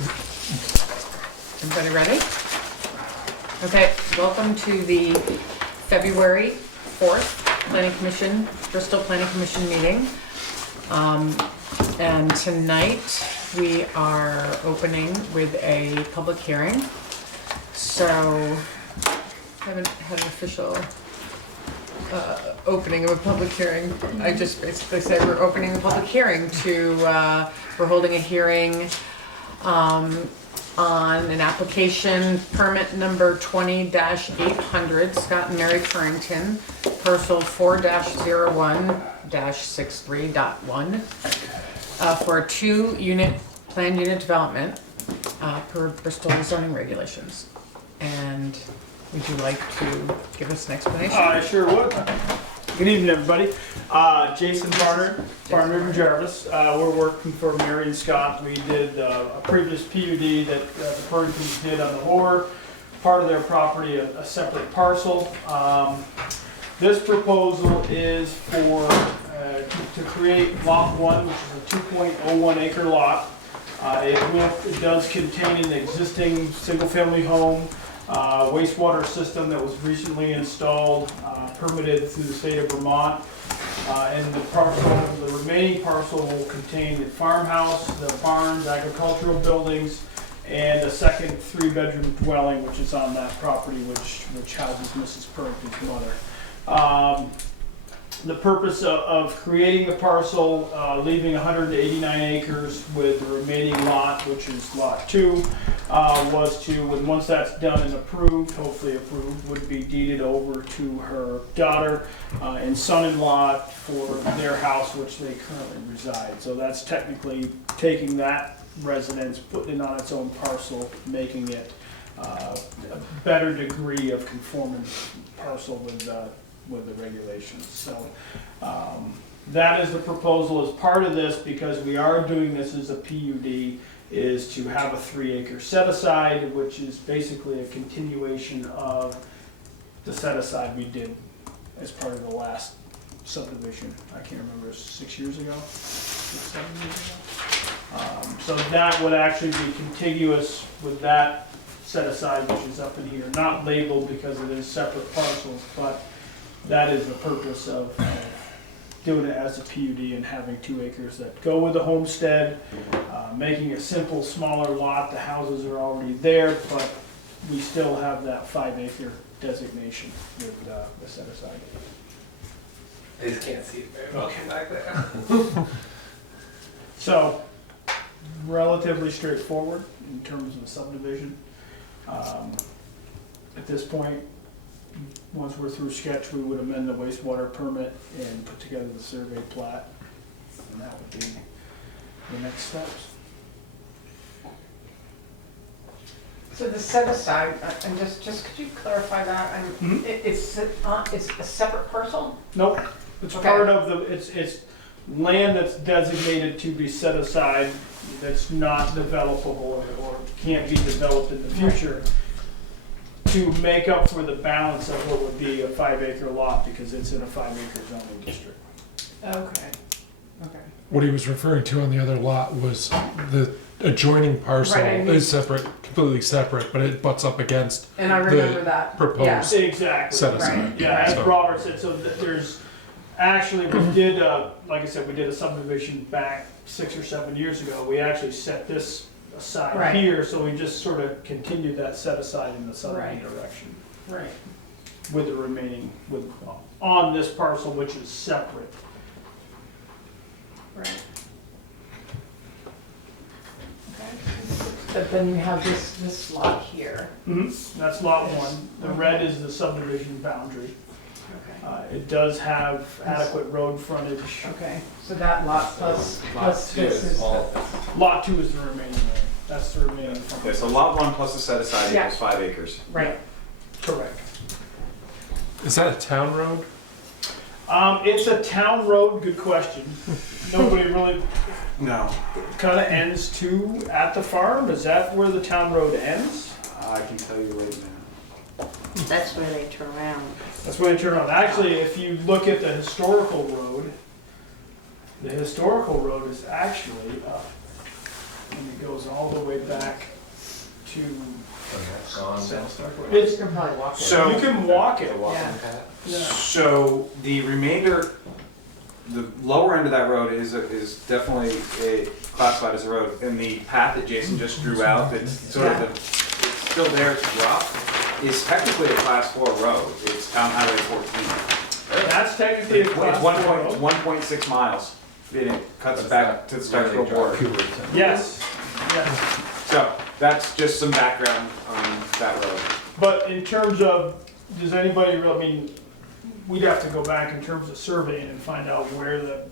Everybody ready? Okay, welcome to the February 4th Planning Commission, Bristol Planning Commission meeting. And tonight we are opening with a public hearing. So, I haven't had an official opening of a public hearing. I just basically said we're opening the public hearing to, we're holding a hearing on an application permit number 20-800, Scott and Mary Purrington, parcel 4-01-63.1, for a 2-unit planned unit development per Bristol zoning regulations. And would you like to give us an explanation? I sure would. Good evening, everybody. Jason Barnard and Jarvis. We're working for Mary and Scott. We did a previous PUD that the Purringtons did on the lower part of their property, a separate parcel. This proposal is for to create Lot 1, which is a 2.01 acre lot. It does contain an existing single-family home, wastewater system that was recently installed, permitted through the state of Vermont. And the remaining parcel will contain the farmhouse, the barns, agricultural buildings, and a second 3-bedroom dwelling, which is on that property, which houses Mrs. Purrington's mother. The purpose of creating the parcel, leaving 189 acres with the remaining lot, which is Lot 2, was to, once that's done and approved, hopefully approved, would be deeded over to her daughter and son-in-law for their house, which they currently reside. So that's technically taking that residence, putting it on its own parcel, making it a better degree of conforming parcel with the regulations. So that is the proposal as part of this, because we are doing this as a PUD, is to have a 3-acre set-aside, which is basically a continuation of the set-aside we did as part of the last subdivision. I can't remember, 6 years ago? 7 years ago? So that would actually be contiguous with that set-aside, which is up in here. Not labeled because it is separate parcels, but that is the purpose of doing it as a PUD and having 2 acres that go with the homestead, making a simple, smaller lot. The houses are already there, but we still have that 5-acre designation with the set-aside. I just can't see it very well from back there. So, relatively straightforward in terms of the subdivision. At this point, once we're through sketch, we would amend the wastewater permit and put together the survey plat, and that would be the next steps. So the set aside, and just could you clarify that? It's a separate parcel? Nope, it's Okay. part of the, it's land that's designated to be set aside, that's not developable or can't be developed in the future, to make up for the balance of what would be a 5-acre lot, because it's in a 5-acre zoning district. Okay. What he was referring to on the other lot was the adjoining parcel Right, is separate, completely separate, but it butts up against And I remember that. proposed Exactly. set aside. Right. Yeah, as So- Robert said, so there's, actually, we did, like I said, we did a subdivision back 6 or 7 years ago. We actually set this aside Right. here, so we just sort of continued that set aside in the southerly Right. direction Right. with the remaining, on this parcel, which is separate. Right. Okay. But then you have this lot here. That's lot 1. The red is the subdivision boundary. Okay. It does have adequate road frontage. Okay, so that lot plus Two this is is. all. Lot 2 is the remaining land. That's the remaining Okay, frontage. so lot 1 plus the set aside Yeah. equals 5 acres. Right. Correct. Is that a town road? It's a town road, good question. Nobody really, No. kind of ends at the farm? Is that where the town road ends? I can tell you right now. That's where they turn around. That's where they turn around. Actually, if you look at the historical road is actually up. and it goes all the way back to Gone. South Road. You It's, can probably walk it. So- you can walk it. Yeah. Yeah. So the remainder, the lower end of that road is definitely classified as a road, and the path that Jason just drew out, it's sort of it's still there to drop, is technically a class 4 road. It's Town Highway 14. That's technically a It's class 1 four point, road. 1.6 miles. It cuts back to the Starkville border. Yes, yes. So that's just some background on that road. But in terms of, does anybody really, I mean, we'd have to go back in terms of surveying and find out where the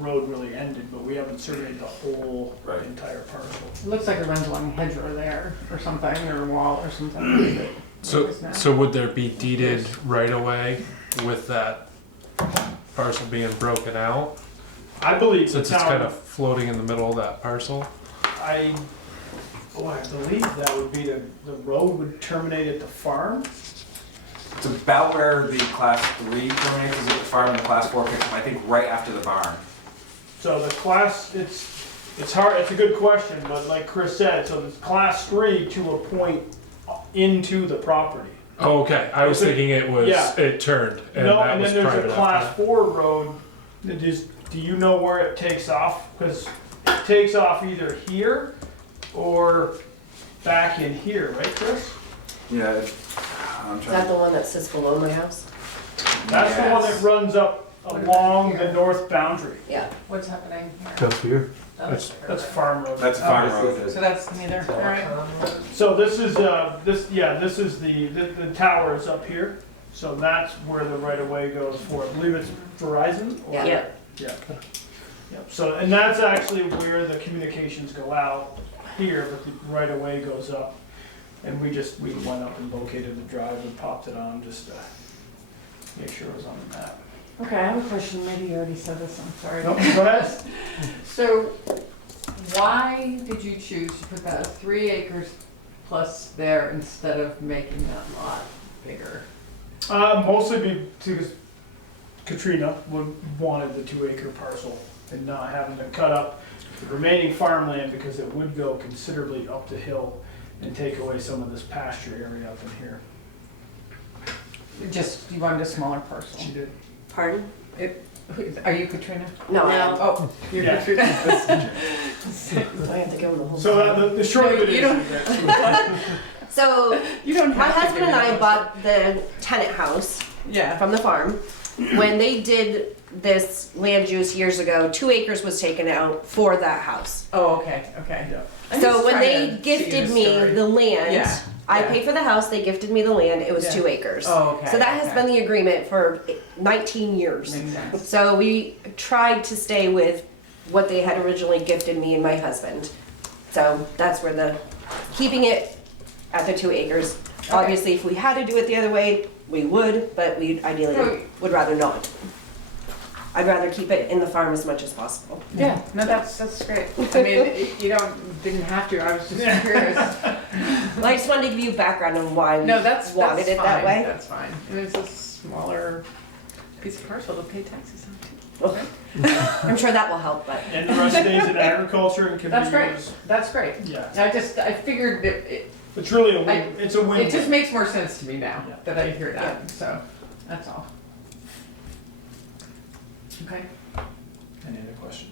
road really ended, but we haven't surveyed the whole Right. entire parcel. It looks like it runs along a hedgerow there, or something, or a wall, or something. So would there be deeded right away with that parcel being broken out? I believe the Since it's kind town, of floating in the middle of that parcel? I believe that would be the road would terminate at the farm. It's about where the class 3 terminates, is it the farm, and the class 4 picks up, I think right after the barn. So the class, it's hard, it's a good question, but like Chris said, so it's class 3 to a point into the property. Oh, okay. I was It's a- thinking it was, yeah. it turned and No, that and was then there's private a after class that. 4 road that is, do you know where it takes off? Because it takes off either here or back in here, right, Chris? Yeah, I'm Is trying that to. the one that sits below my house? That's the one that Yes. runs up along the north boundary. Yeah. What's happening here? Just here? That's farm road. That's a farm road. So that's neither, alright. So this is, this is the tower is up here. So that's where the right of way goes for, I believe it's Verizon? or- Yeah. Yeah. Yep, so, and that's actually where the communications go out here, but the right of way goes up. And we went up and located the drive and popped it on just to make sure it was on the map. Okay, I have a question, maybe you already said this, I'm sorry. Nope, go ahead. So, why did you choose to put that 3 acres plus there instead of making that lot bigger? Mostly because Katrina wanted the 2-acre parcel and not having to cut up the remaining farmland because it would go considerably up the hill and take away some of this pasture area up in here. Just, you wanted a smaller parcel? She did. Pardon? Are you Katrina? No, I am. Oh, you're Yeah. Katrina. I have to go the whole. So the short of it No, you is don't- that So You don't my have to husband give and me I that. bought the tenant house Yeah. from the farm. When they did this land use years ago, 2 acres was taken out for that house. Oh, okay, okay. Yeah. I'm So just when trying they to see gifted the me story. the land, Yeah, I yeah. paid for the house, they gifted me the land, it was Yeah. 2 acres. Oh, okay. So that has okay. been the agreement for 19 years. Makes sense. So we tried to stay with what they had originally gifted me and my husband. So that's where keeping it at the 2 acres. Obviously, if we had to do it the other way, we would, but we ideally So- would rather not. I'd rather keep it in the farm as much as possible. Yeah, no, that's great. I mean, you didn't have to, I was just curious. Well, I just wanted to give you background on why we No, that's wanted fine. it that way. That's fine. And it's a smaller piece of parcel to pay taxes on too. I'm sure that will help, but and the rest stays in agriculture and can That's be great. used. That's great. Yeah, I figured it's really a win. It's a win. it just makes more sense to me now Yeah. that I hear that, so, that's all. Okay. Any other question?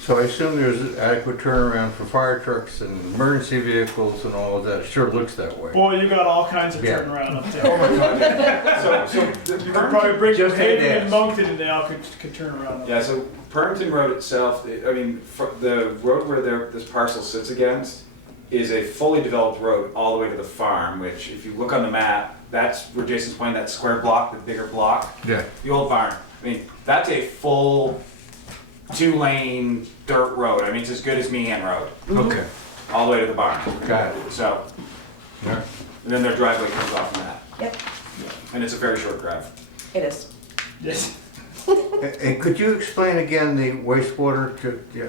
So I assume there's adequate turnaround for fire trucks and emergency vehicles and all of that. It sure looks that way. Boy, you got all kinds of Yeah. turnaround up there. So the You could probably bring Just Haven had and asked. Moncton and they all could turn around. Yeah, so Permiton Road itself, I mean, the road where this parcel sits against is a fully developed road all the way to the farm, which if you look on the map, that's where Jason's pointing, that square block, the bigger block, Yeah. the old barn. I mean, that's a full 2-lane dirt road. I mean, it's as good as Meehan Road, Okay. all the way to the barn. Got it. So, Yeah. and then their driveway comes off from that. Yep. And it's a very short drive. it is. Yes. And could you explain again the wastewater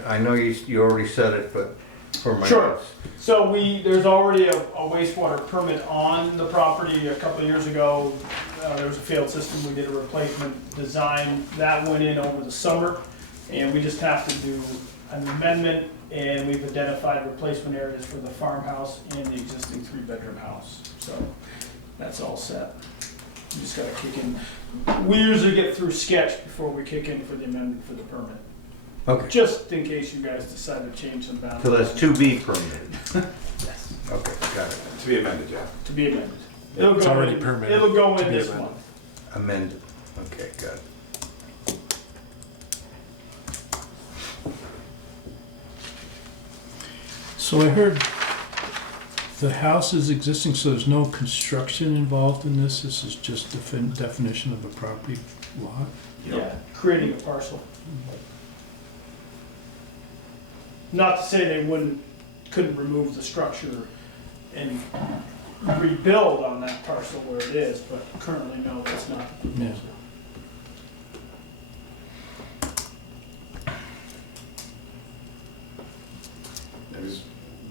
I know you already said it, but for my Sure. notes. So there's already a wastewater permit on the property a couple of years ago. There was a failed system, we did a replacement design, that went in over the summer. And we just have to do an amendment And we've identified replacement areas for the farmhouse and the existing 3-bedroom house. So that's all set. We just gotta kick in. We usually get through sketch before we kick in for the amendment for the permit. Okay, Just in case you guys decide to change some boundaries. so that's to be permitted. Yes, Okay, got it. To be amended, yeah. to be amended. It's already permitted It'll go to in be this amended. month. Amended. Okay, got it. So I heard the house is existing, so there's no construction involved in this? This is just definition of a property lot? Yeah, creating a parcel. Not to say they couldn't remove the structure and rebuild on that parcel where it is, but currently, no, that's not the Yeah. proposal.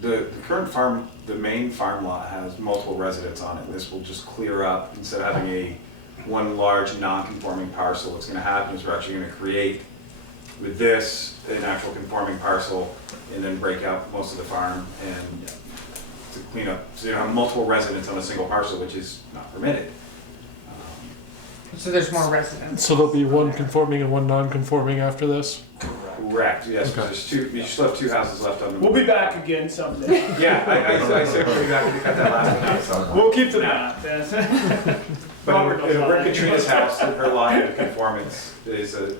The current farm, the main farm lot has multiple residents on it. This will just clear up, instead of having one large non-conforming parcel. What's gonna happen is we're actually gonna create with this an actual conforming parcel and then break out most of the farm and to clean up. So you have multiple residents on a single parcel, which is not permitted. So there's more residents. So there'll be one conforming and one non-conforming after this? Correct, yes, Okay. there's two, you still have two houses left on the. We'll be back again someday. Yeah, I said we'll be back to cut that last one out, so. We'll keep the map. That's- But Robert knows it'll how bring that Katrina's goes. house, her lot into conformance, is a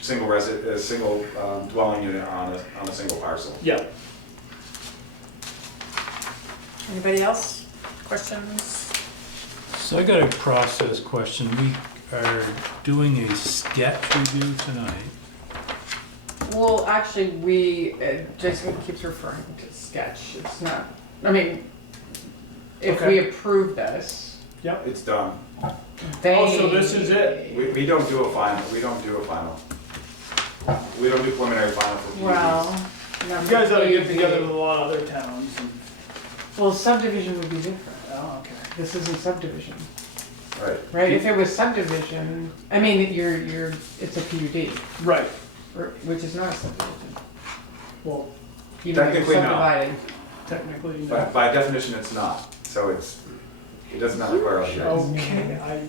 single a single dwelling unit on a single parcel. Yeah. Anybody else? Questions? So I got a process question. We are doing a sketch review tonight. Well, actually, Jason keeps referring to sketch. It's not, I mean, if we approve this, It's done. they. Oh, so this is it? We don't do a final, we don't do preliminary final for PUDs. Well, no, You guys ought to get maybe- together with a lot of other towns and, Well, subdivision would be different. oh, okay. This isn't subdivision, Right. right? If it was subdivision, I mean, it's a PUD, Right, which is not a subdivision. well, You know, you're Technically not. subdividing. technically, no. But by definition, it's not, so it does not require a hearing. Okay,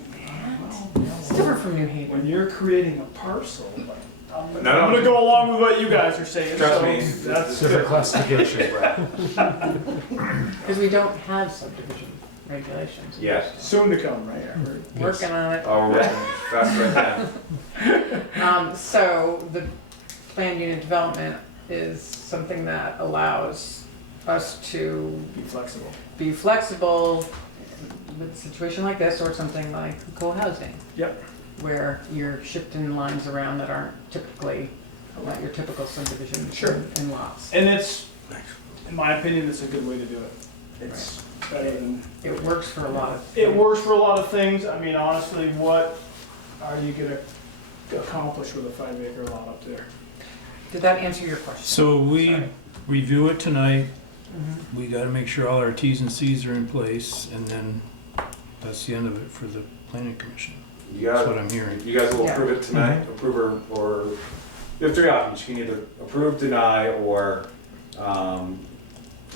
It's different from New Haven. when you're creating a parcel, like, I'm No, no. gonna go along with what you guys are saying, Trust so me, that's Different good. classification. Because we don't have subdivision regulations. Yes. Soon to come, right? Working on it. Oh, we're working fast right now. So the planned unit development is something that allows us to Be flexible. be flexible with a situation like this or something like co-housing. Yep. Where you're shifting lines around that aren't typically, not your typical subdivision Sure. in lots. And it's, in my opinion, it's a good way to do it. It's better than, It works for a lot of. it works for a lot of things. I mean, honestly, what are you gonna accomplish with a 5-acre lot up there? Did that answer your question? So we Sorry. review it tonight. Mhm. We gotta make sure all our Ts and Cs are in place, and then that's the end of it for the planning commission. You That's got, what I'm hearing. you guys will Yeah. approve it tonight, approve or, you have three options. You can either approve, deny, or,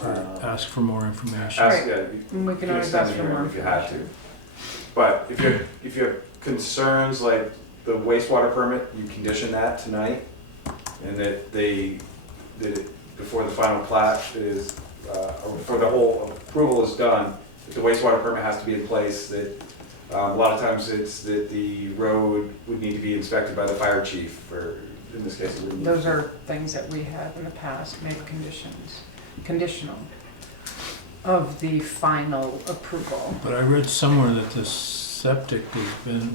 Or ask for more information. ask, Right. yeah, And we you can can always extend ask the for more hearing if you had to. information. But if you have concerns like the wastewater permit, you condition that tonight, and that before the final plat is, or before the whole approval is done, if the wastewater permit has to be in place, that, a lot of times it's that the road would need to be inspected by the fire chief, or in this case, it would need. Those are things that we have in the past made conditional of the final approval. But I read somewhere that the septic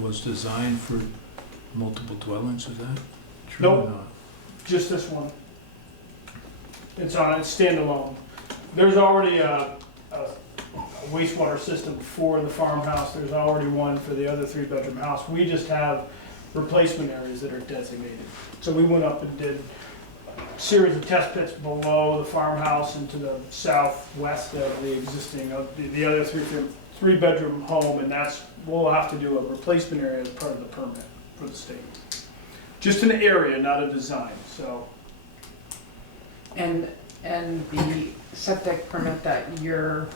was designed for multiple dwellings, is that true or Nope. not? Just this one. It's standalone. There's already a wastewater system for the farmhouse. There's already one for the other 3-bedroom house. We just have replacement areas that are designated. So we went up and did a series of test pits below the farmhouse and to the southwest of the existing, of the other 3-bedroom home, and we'll have to do a replacement area as part of the permit for the state. Just an area, not a design, so. And the septic permit that you're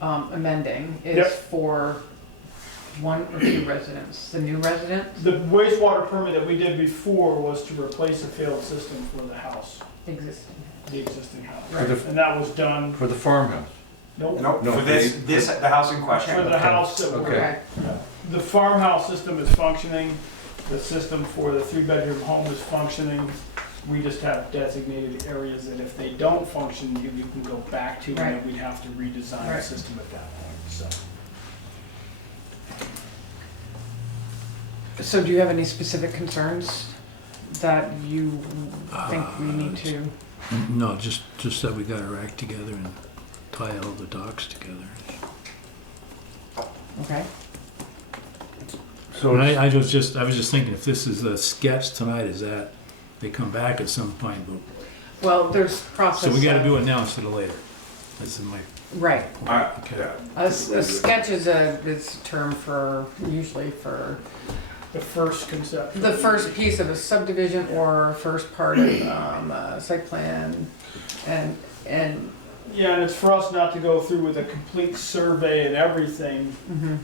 amending is Yep. for one or two residents, the new resident? The wastewater permit that we did before was to replace a failed system for the house, Existing. the existing house. Right. And that was done, For the farmhouse. nope, Nope, No, for this, the house in question. for the house that we're. Okay. The farmhouse system is functioning, the system for the 3-bedroom home is functioning. We just have designated areas that if they don't function, you can go back to, and then Right. we'd have to redesign the Right. system at that point, so. So do you have any specific concerns that you think we need to? No, just that we got our act together and tie all the docs together. Okay. So And it's- I was just thinking, if this is a sketch tonight, is that they come back at some point, but, Well, there's process. so we gotta do it now instead of later. This is my, Right. Okay. Yeah. A sketch is a term for, usually for The first conceptual. the first piece of a subdivision or first part of a site plan, and Yeah, and it's for us not to go through with a complete survey and everything. mhm,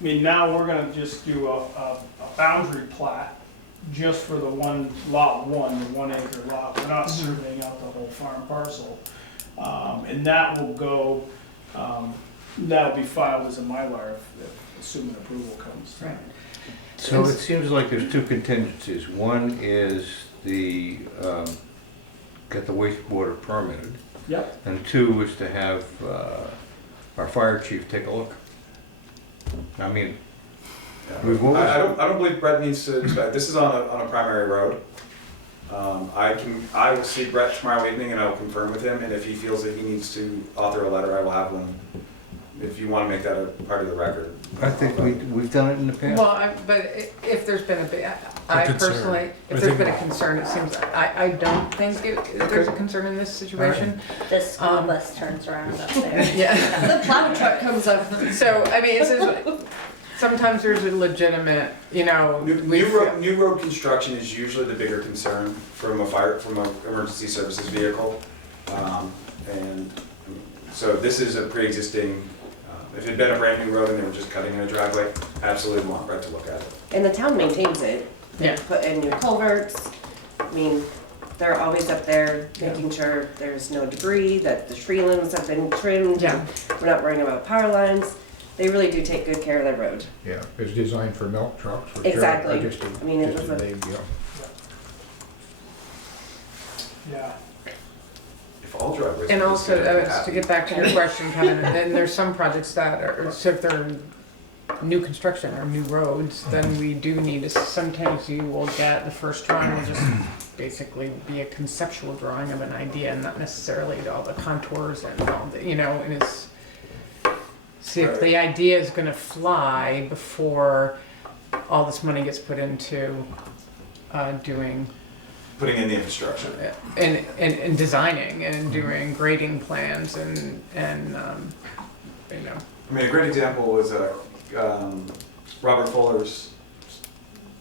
I mean, now we're gonna just do a boundary plat just for the lot one, the 1 acre lot. We're not Mhm. surveying out the whole farm parcel. And that will go, that'll be filed as a Mylar if assuming approval comes. right. So it seems like there's two contingencies. One is get the wastewater permitted, Yep. and two is to have our fire chief take a look. I mean, we've always, I don't believe Brett needs to inspect. This is on a primary road. I will see Brett tomorrow evening and I will confirm with him, and if he feels that he needs to author a letter, I will have one. If you want to make that a part of the record. I think we've done it in the past. Well, but if there's been I concern. personally, I if there's think- been a concern, it seems, I don't think there's a concern in this situation. The school bus turns around up there. Yeah. The plow truck comes up. So, I mean, it's just, sometimes there's a legitimate, you know. New road construction is usually the bigger concern from an emergency services vehicle. And so this is a pre-existing, if it had been a brand new road and they were just cutting in a driveway, absolutely want Brett to look at it. And the town maintains it. They Yeah. put in new culverts. I mean, they're always up there making sure there's no debris, that the tree limbs have been trimmed. Yeah. We're not worrying about power lines. They really do take good care of their road. Yeah, it's designed for milk trucks, which Exactly. are just a, I mean, it just was a a- big deal. Yeah. If all driveways. And were also, this good, I'd be to happy. get back to your question, Kevin, then there's some projects that are, so if they're new construction or new roads, then we do need to, sometimes you will get, the first drawing will just basically be a conceptual drawing of an idea, and not necessarily all the contours and all the, you know, and it's, see if the idea is gonna fly before all this money gets put into, doing, Putting in the infrastructure. and designing and doing grading plans and, you know. I mean, a great example was Robert Fuller's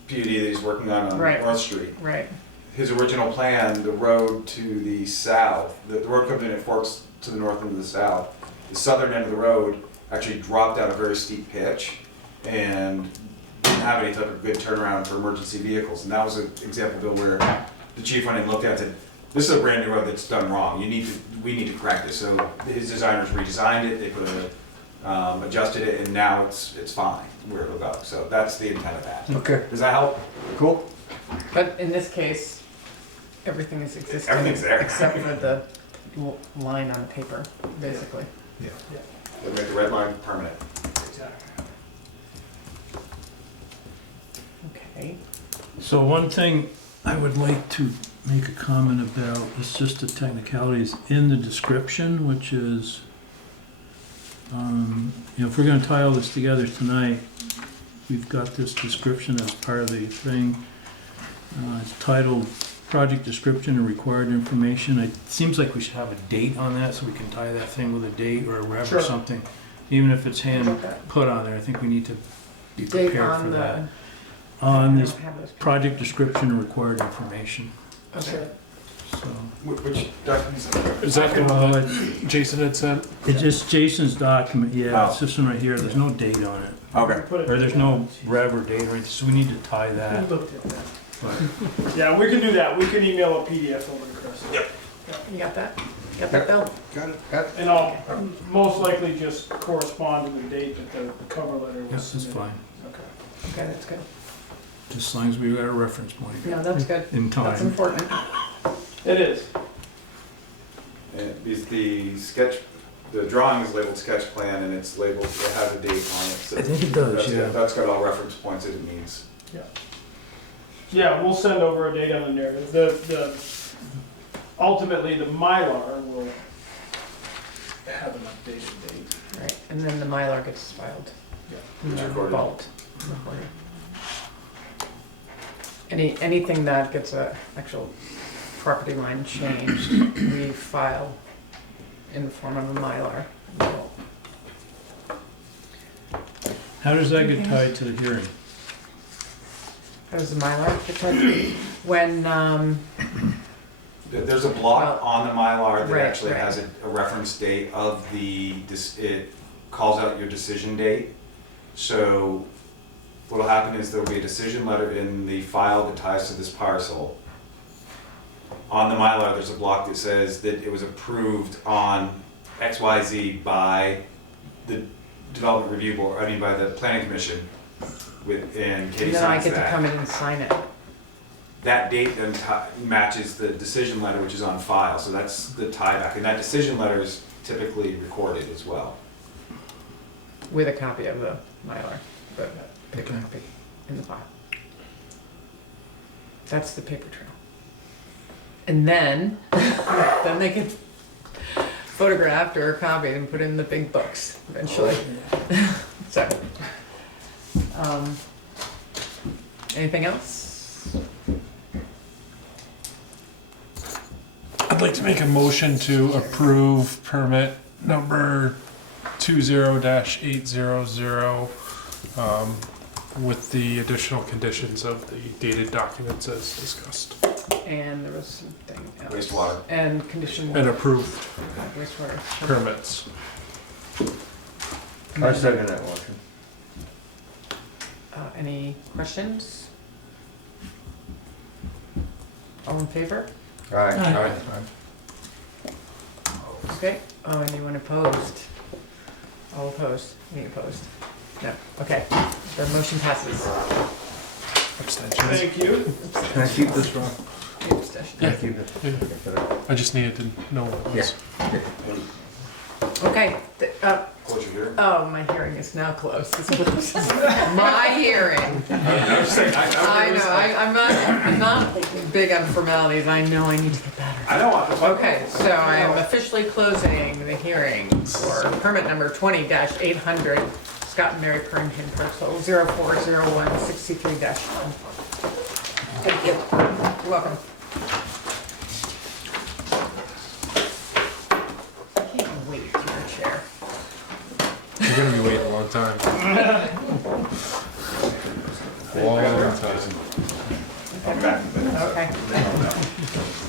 PUD that he's working on Right. North Street. Right, His original plan, the road to the south, the road comes in, it forks to the north and to the south. The southern end of the road actually dropped down a very steep pitch and didn't have any type of good turnaround for emergency vehicles. And that was an example, Bill, where the chief went and looked at it and said, this is a brand new road that's done wrong. We need to correct this. So his designers redesigned it, they put adjusted it, and now it's fine where it'll go. So that's the intent of that. Okay, Does that help? cool. but in this case, everything is existing. Everything's there. Except for the line on the paper, basically. We'll make the red line permanent. Exactly. Okay. So one thing I would like to make a comment about, it's just the technicalities in the description, which is, you know, if we're gonna tie all this together tonight, we've got this description as part of the thing. It's titled Project Description and Required Information. It seems like we should have a date on that, so we can tie that thing with a date or a rev Sure. or something. Even if it's hand Okay. put on there, I think we need to be Date prepared on for the. that. On I this don't have those. project description and required information. Okay. so. Which documents? Is that the Oh, one that Jason had sent? It's just Jason's document, yeah, it's Oh. this one right here, there's no date on it. Okay. Put it- Or there's no rev or date or anything, so we need to tie that. We looked at that. But Yeah, we can do that. We can email a PDF over to Chris. Yep. You got that? Got that, Bill? Got it, got it. And I'll most likely just correspond to the date that the cover letter was yes, that's submitted. fine, Okay. Okay, that's good. just as long as we got a reference point No, that's good. in That's time. important. It is. And because the drawing is labeled sketch plan and it's labeled, it has a date on it. So I think it does, that's yeah. got- That's got all reference points that it needs. Yeah, we'll send over a date on the narrative. Ultimately, the Mylar will have an updated date. Right, and then the Mylar gets filed. Yeah. And It's then recorded. vault. Recorded. Anything that gets a actual property line changed, we file in the form of a Mylar. Vault. How does that get tied to the hearing? That was the Mylar get touched? When, There's a block Well, on the Mylar that right, actually right. has a reference date of it calls out your decision date. So what'll happen is there'll be a decision letter in the file that ties to this parcel. On the Mylar, there's a block that says that it was approved on XYZ by the Development Review Board, by the Planning Commission, and Katie and then I signs get to that. come in and sign it. That date then matches the decision letter which is on file, so that's the tieback, and that decision letter is typically recorded as well. With a copy of the Mylar, the paper Okay. copy in the file. That's the paper trail. And then, then they get photographed or copied and put in the big books eventually. So, anything else? I'd like to make a motion to approve permit number 20-800, with the additional conditions of the dated documents as discussed. And there was something else. Wastewater. And condition And approved wastewater. permits. I second that motion. Any questions? All in favor? All right. Aye. Okay. Oh, anyone opposed? All opposed? Me opposed? No. Okay. The motion passes. Abstentions. Thank you. Can I keep this one? Abstention. Can I keep it? I just needed to know what it was. Okay. Close your hearing. Oh, my hearing is now closed. This closes my hearing. I know. I'm not big on formalities. I know I need to get better. I know. Okay, so I am officially closing the hearing for permit number 20-800, Scott and Mary Pernham parcel 040163-1. Thank you. You're welcome. I can't wait to your chair. You're gonna be waiting a long time. Long time. Okay.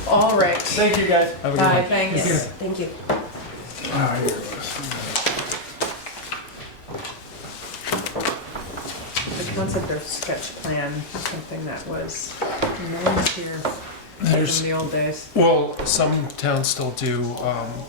All right. Thank you, guys. Have a good Bye, one. thanks. Thank you. The concept of sketch plan is something that was known here There's- in the old days. Well, some towns still do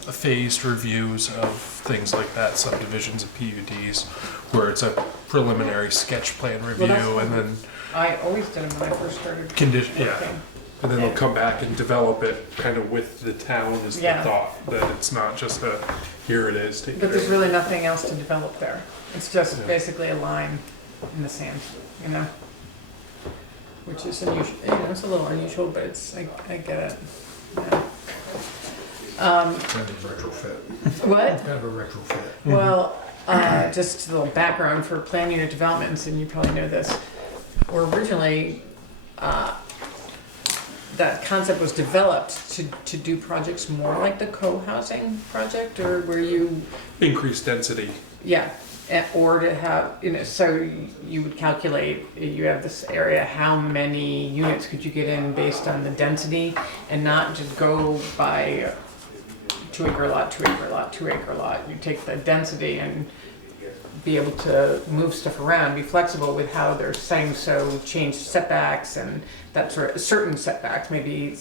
phased reviews of things like that, subdivisions of PUDs, where it's a preliminary sketch plan review that's- and then I always did them when I first started. condition, yeah. working. And then they'll come back and develop it kind of with the town as the Yeah. thought, that it's not just a, here it is, take But there's care of really nothing else to develop there. It's just Yeah. basically a line in the sand, you know? Which is unusual, you know, it's a little unusual, but it's, I get it. Yeah. Kind of retrofit. What? Kind of a retrofit. Well, just a little background for plan unit developments, and you probably know this. Or originally, that concept was developed to do projects more like the co-housing project, or where you, increased density. yeah, Or to have, so you would calculate, you have this area, how many units could you get in based on the density, and not just go by 2 acre lot, 2 acre lot, 2 acre lot. You take the density and be able to move stuff around, be flexible with how they're setting, so change setbacks and that sort of, certain setbacks, maybe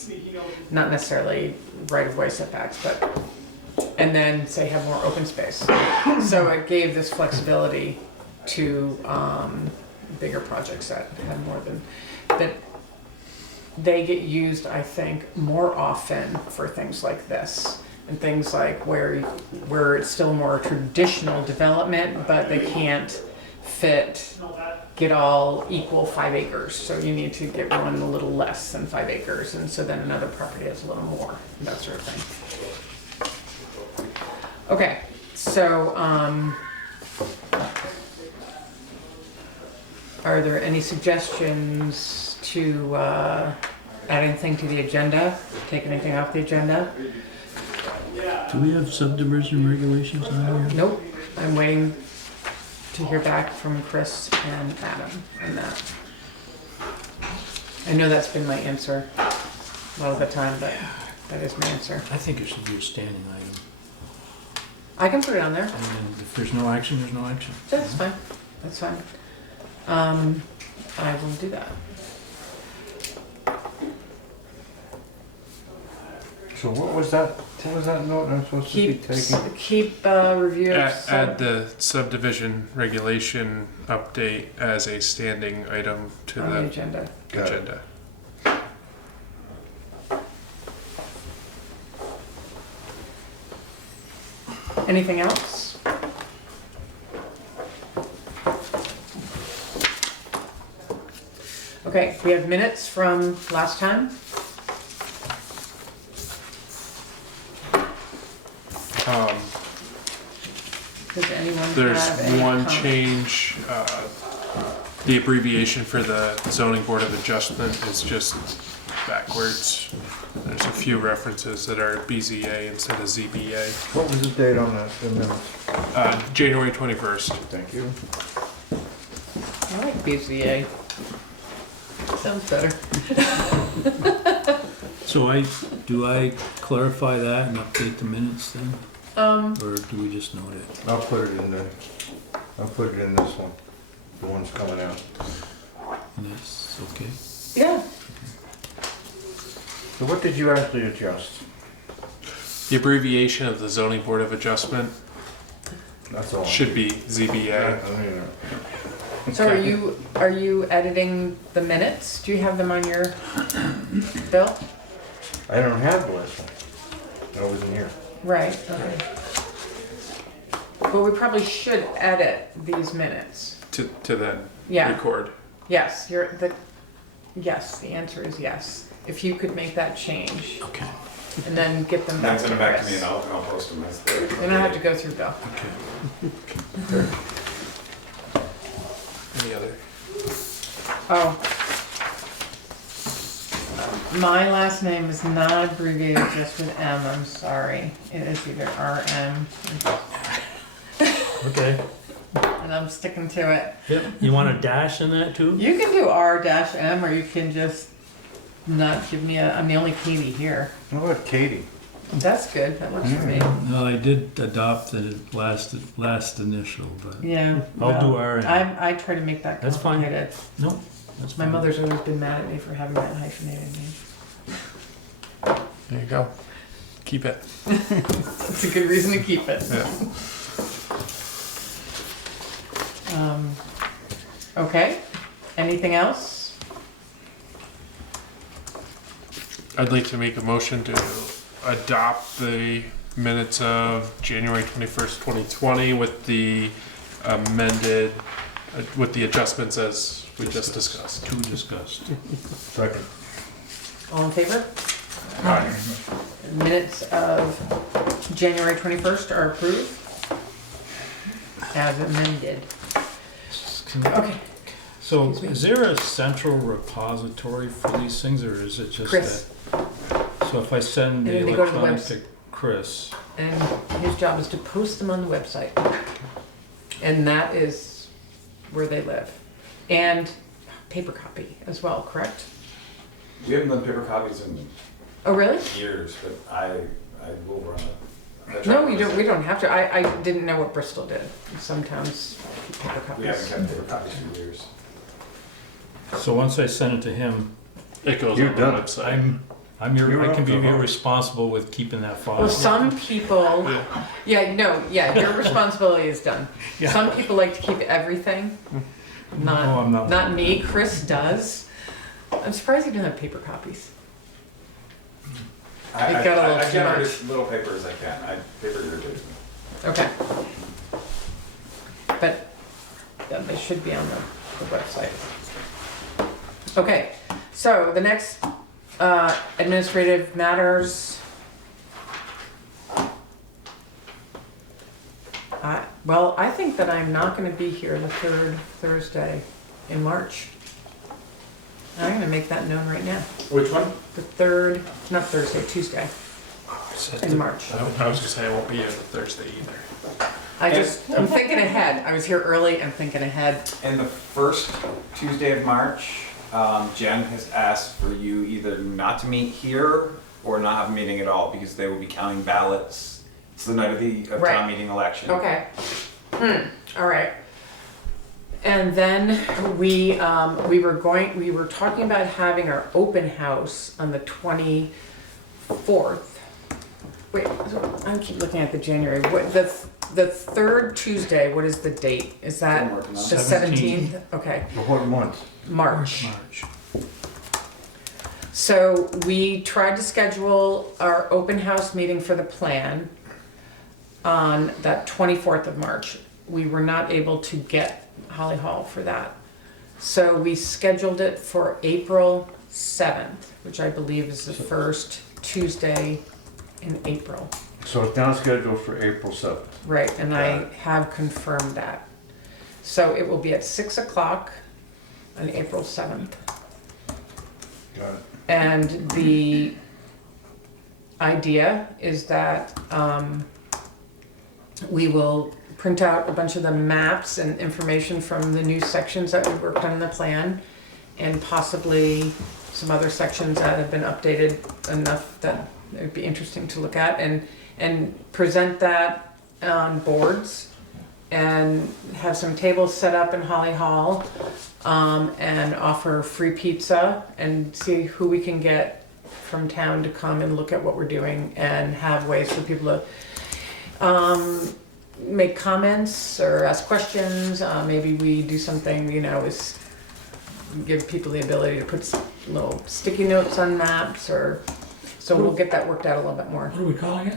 not necessarily right-of-way setbacks, but, and then say have more open space. So it gave this flexibility to bigger projects that had more than, that they get used, I think, more often for things like this. And things like where it's still more traditional development, but they can't get all equal 5 acres. So you need to get one a little less than 5 acres, and so then another property has a little more, that sort of thing. Okay, so are there any suggestions to add anything to the agenda, take anything off the agenda? Do we have subdivision regulations on here? Nope, I'm waiting to hear back from Chris and Adam on that. I know that's been my answer a lot of the time, but that is my answer. I think it should be a standing item. I can put it on there. And then if there's no action, there's no action. That's fine, that's fine. I will do that. So what was that note I'm supposed to be taking? Keep review of Add the subdivision regulation update as a standing item to on the the agenda. agenda. Anything else? Okay, we have minutes from last time. Does anyone There's have any one comments? change, the abbreviation for the zoning board of adjustment is just backwards. There's a few references that are BZA instead of ZBA. What was the date on that, the minutes? January 21st. Thank you. I like BZA. Sounds better. So do I clarify that and update the minutes then? Or do we just note it? I'll put it in this one, the one's coming out. And that's okay? Yeah. So what did you actually adjust? The abbreviation of the zoning board of adjustment That's all. should be ZBA. So are you editing the minutes? Do you have them on your bill? I don't have the last one. I wasn't here. Right, okay. But we probably should edit these minutes. To then Yeah. record. Yes, yes, the answer is yes. If you could make that change Okay. and then get them back Send to them back to me Chris. and I'll post them as. Then I have to go through Bill. Okay. Any other? Oh. My last name is not abbreviated just with M, I'm sorry. It is either RM, Okay. and I'm sticking to it. Yep. You want a dash in that too? You can do R-M, or you can just not give me I'm the only Katie here. What about Katie? That's good, that works for me. No, I did adopt the last initial, but Yeah. I'll do well, RM. I try to make that That's fine. complicated. no, that's My fine. mother's always been mad at me for having that hyphenated name. There you go. Keep it. It's a good reason to keep it. Yeah. Okay, anything else? I'd like to make a motion to adopt the minutes of January 21st, 2020 with the amended, with the adjustments as we just discussed. Too discussed. Second. All in favor? Aye. Minutes of January 21st are approved. As amended. Okay, So is there a central repository for these things, or is it just Chris. that? So if I send the And then they go to the electronic website. to Chris, and his job is to post them on the website. And that is where they live. And paper copy as well, correct? We haven't done paper copies in Oh, really? years, but I will run it. No, we don't have to. I didn't know what Bristol did. Some towns keep paper We haven't copies. kept paper copies for years. So once I send it to him, It goes You're on the done. website. I can up be to her. responsible with keeping that file. Well, some people, your responsibility is done. Yeah. Some people like to keep everything. No, I'm not. Not me. Chris does. I'm surprised he doesn't have paper copies. I It got a little I too generate much. as little paper as I can. Paper irritates me. Okay. But yeah, they should be on the website. Okay, so the next administrative matters. Well, I think that I'm not gonna be here the third Thursday in March. I'm gonna make that known right now. Which one? The third, not Thursday, Tuesday in March. I was gonna say I won't be here Thursday either. I'm thinking ahead. I was here early, I'm thinking ahead. And the first Tuesday of March, Jen has asked for you either not to meet here or not have a meeting at all because they will be counting ballots. It's the night of the Right. town meeting election. Okay. All right. And then we were talking about having our open house on the 24th. Wait, I keep looking at the January. What, the third Tuesday, what is the date? Is that I'm working the on it. 17th? Okay, For what month? March. March. So we tried to schedule our open house meeting for the plan on that 24th of March. We were not able to get Holly Hall for that. So we scheduled it for April 7th, which I believe is the first Tuesday in April. So it's now scheduled for April 7th. Right, and I have confirmed that. So it will be at 6 o'clock on April 7th. Got it. And the idea is that we will print out a bunch of the maps and information from the new sections that we worked on in the plan, and possibly some other sections that have been updated enough that it would be interesting to look at, and present that on boards, and have some tables set up in Holly Hall, and offer free pizza, and see who we can get from town to come and look at what we're doing, and have ways for people to make comments or ask questions. Maybe we do something, is give people the ability to put little sticky notes on maps, or so we'll get that worked out a little bit more. What are we calling it?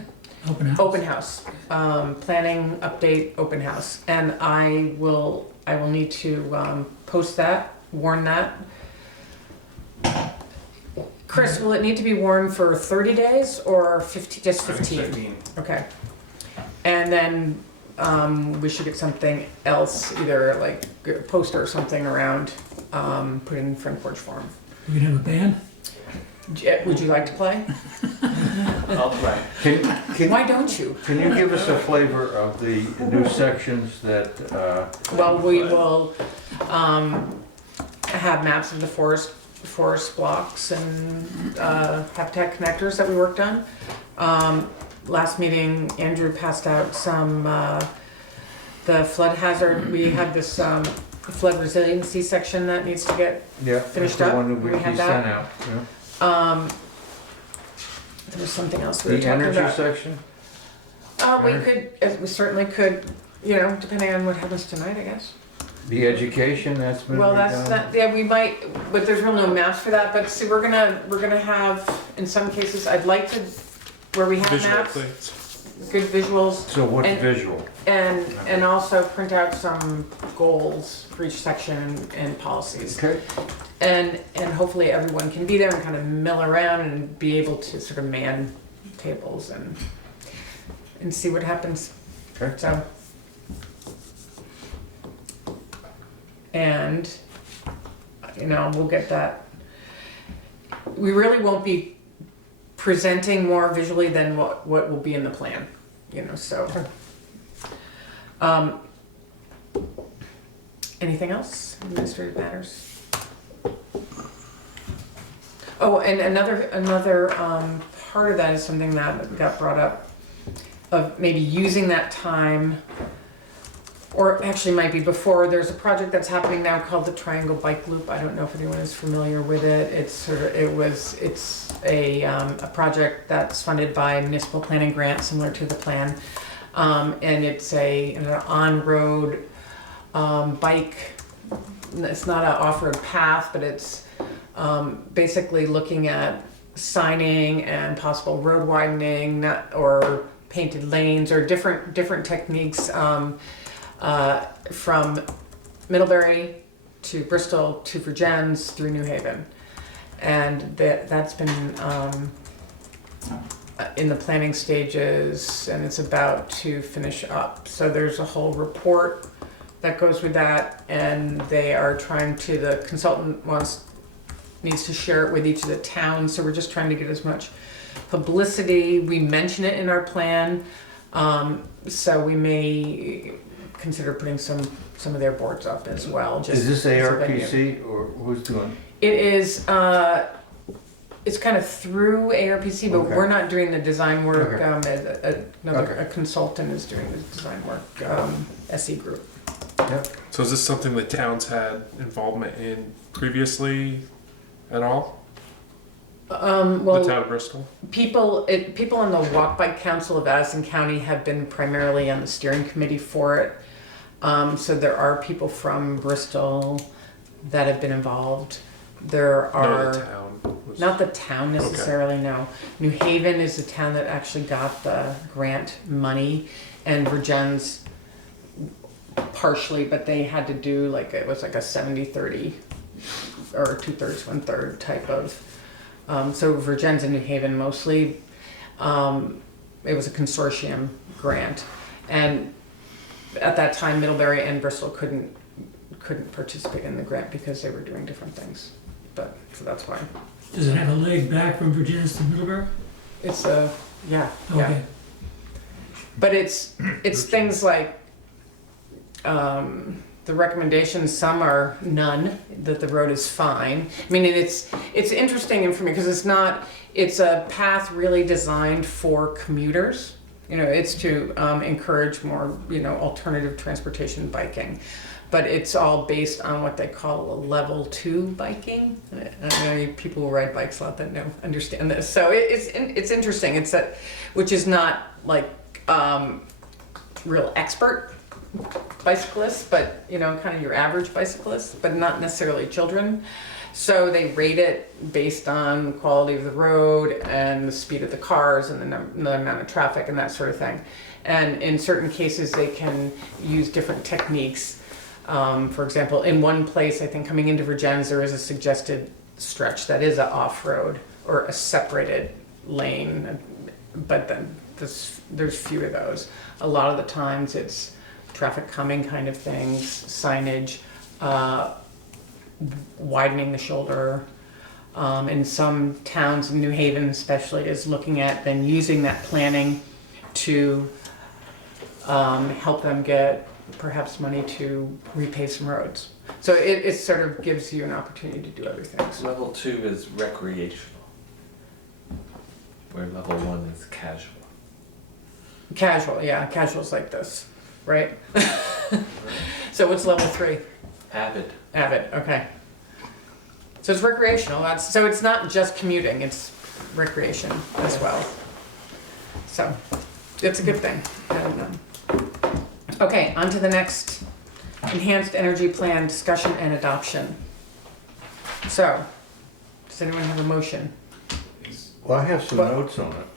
Open house? Open house, planning update, open house, and I will need to post that, warn that. Chris, will it need to be warned for 30 days or 50, just I think 15? Okay. And then we should get something else, either like a poster or something around, put in front porch forum. We can have a band? Would you like to play? I'll play. Why don't you? Can you give us a flavor of the new sections that, Well, we will have maps of the forest blocks and habitat connectors that we worked on. Last meeting, Andrew passed out some the flood hazard. We had this flood resiliency section that needs to get yeah, Finished the up? one that We we had sent that? out? Yeah. there was something else we were The talking energy about. section? We certainly could, depending on what happens tonight, I guess. The education, that's been Well, redone? we might, but there's really no maps for that, but see, we're gonna have, in some cases, I'd like to, where we have Visual maps, things. good visuals, So what's and- visual? and also print out some goals for each section and policies. Okay. And hopefully everyone can be there and kind of mill around and be able to sort of man tables and see what happens. Okay. So. And, we'll get that. We really won't be presenting more visually than what will be in the plan, so. Anything else, administrative matters? Oh, and another part of that is something that got brought up, of maybe using that time, or actually might be before. There's a project that's happening now called the Triangle Bike Loop. I don't know if anyone is familiar with it. It's a project that's funded by municipal planning grant, similar to the plan, and it's an on-road bike. It's not an off-road path, but it's basically looking at signing and possible road widening, or painted lanes, or different techniques from Middlebury to Bristol to Virgins through New Haven, and that's been in the planning stages, and it's about to finish up. So there's a whole report that goes with that, and they are trying to, the consultant needs to share it with each of the towns, so we're just trying to get as much publicity. We mention it in our plan, so we may consider putting some of their boards up as well. Just Is this as a venue. ARPC or who's doing? It is, it's kind of through ARPC, but Okay. we're not doing the design work. Okay. A consultant is doing the design work, SE Group. Yep. So is this something that towns had involvement in previously at all? Well, The town of Bristol? people on the Walk Bike Council of Addison County have been primarily on the steering committee for it. So there are people from Bristol that have been involved. There No, are the town. Was- not the town necessarily, no. New Haven is the town that actually got the grant money, and Virgins partially, but they had to do it was like a 70-30 or 2/3, 1/3 type of. So Virgins and New Haven mostly. It was a consortium grant, and at that time Middlebury and Bristol couldn't participate in the grant because they were doing different things. But so that's why Does it have a leg back from Virginia's to Middlebury? it's yeah. Okay. But it's things like the recommendations. Some are none, that the road is fine. I mean, it's interesting information because it's a path really designed for commuters. It's to encourage more alternative transportation biking, but it's all based on what they call a level 2 biking. I know people who ride bikes a lot that understand this. So it's interesting. It's which is not like real expert bicyclists, but kind of your average bicyclists, but not necessarily children. So they rate it based on the quality of the road and the speed of the cars and the amount of traffic and that sort of thing. And in certain cases, they can use different techniques. For example, in one place, I think coming into Virgins, there is a suggested stretch that is an off-road or a separated lane, but then there's few of those. A lot of the times it's traffic calming kind of things, signage, widening the shoulder. In some towns, New Haven especially, is looking at then using that planning to help them get perhaps money to repave some roads. So it sort of gives you an opportunity to do other things. Level 2 is recreational, where level 1 is casual. Casual, yeah, casual's like this, right? So what's level 3? Avid. Avid, okay. So it's recreational, so it's not just commuting, it's recreation as well. So, it's a good thing. I don't know. Okay, on to the next enhanced energy plan discussion and adoption. So, does anyone have a motion? Well, I have some What? notes on it.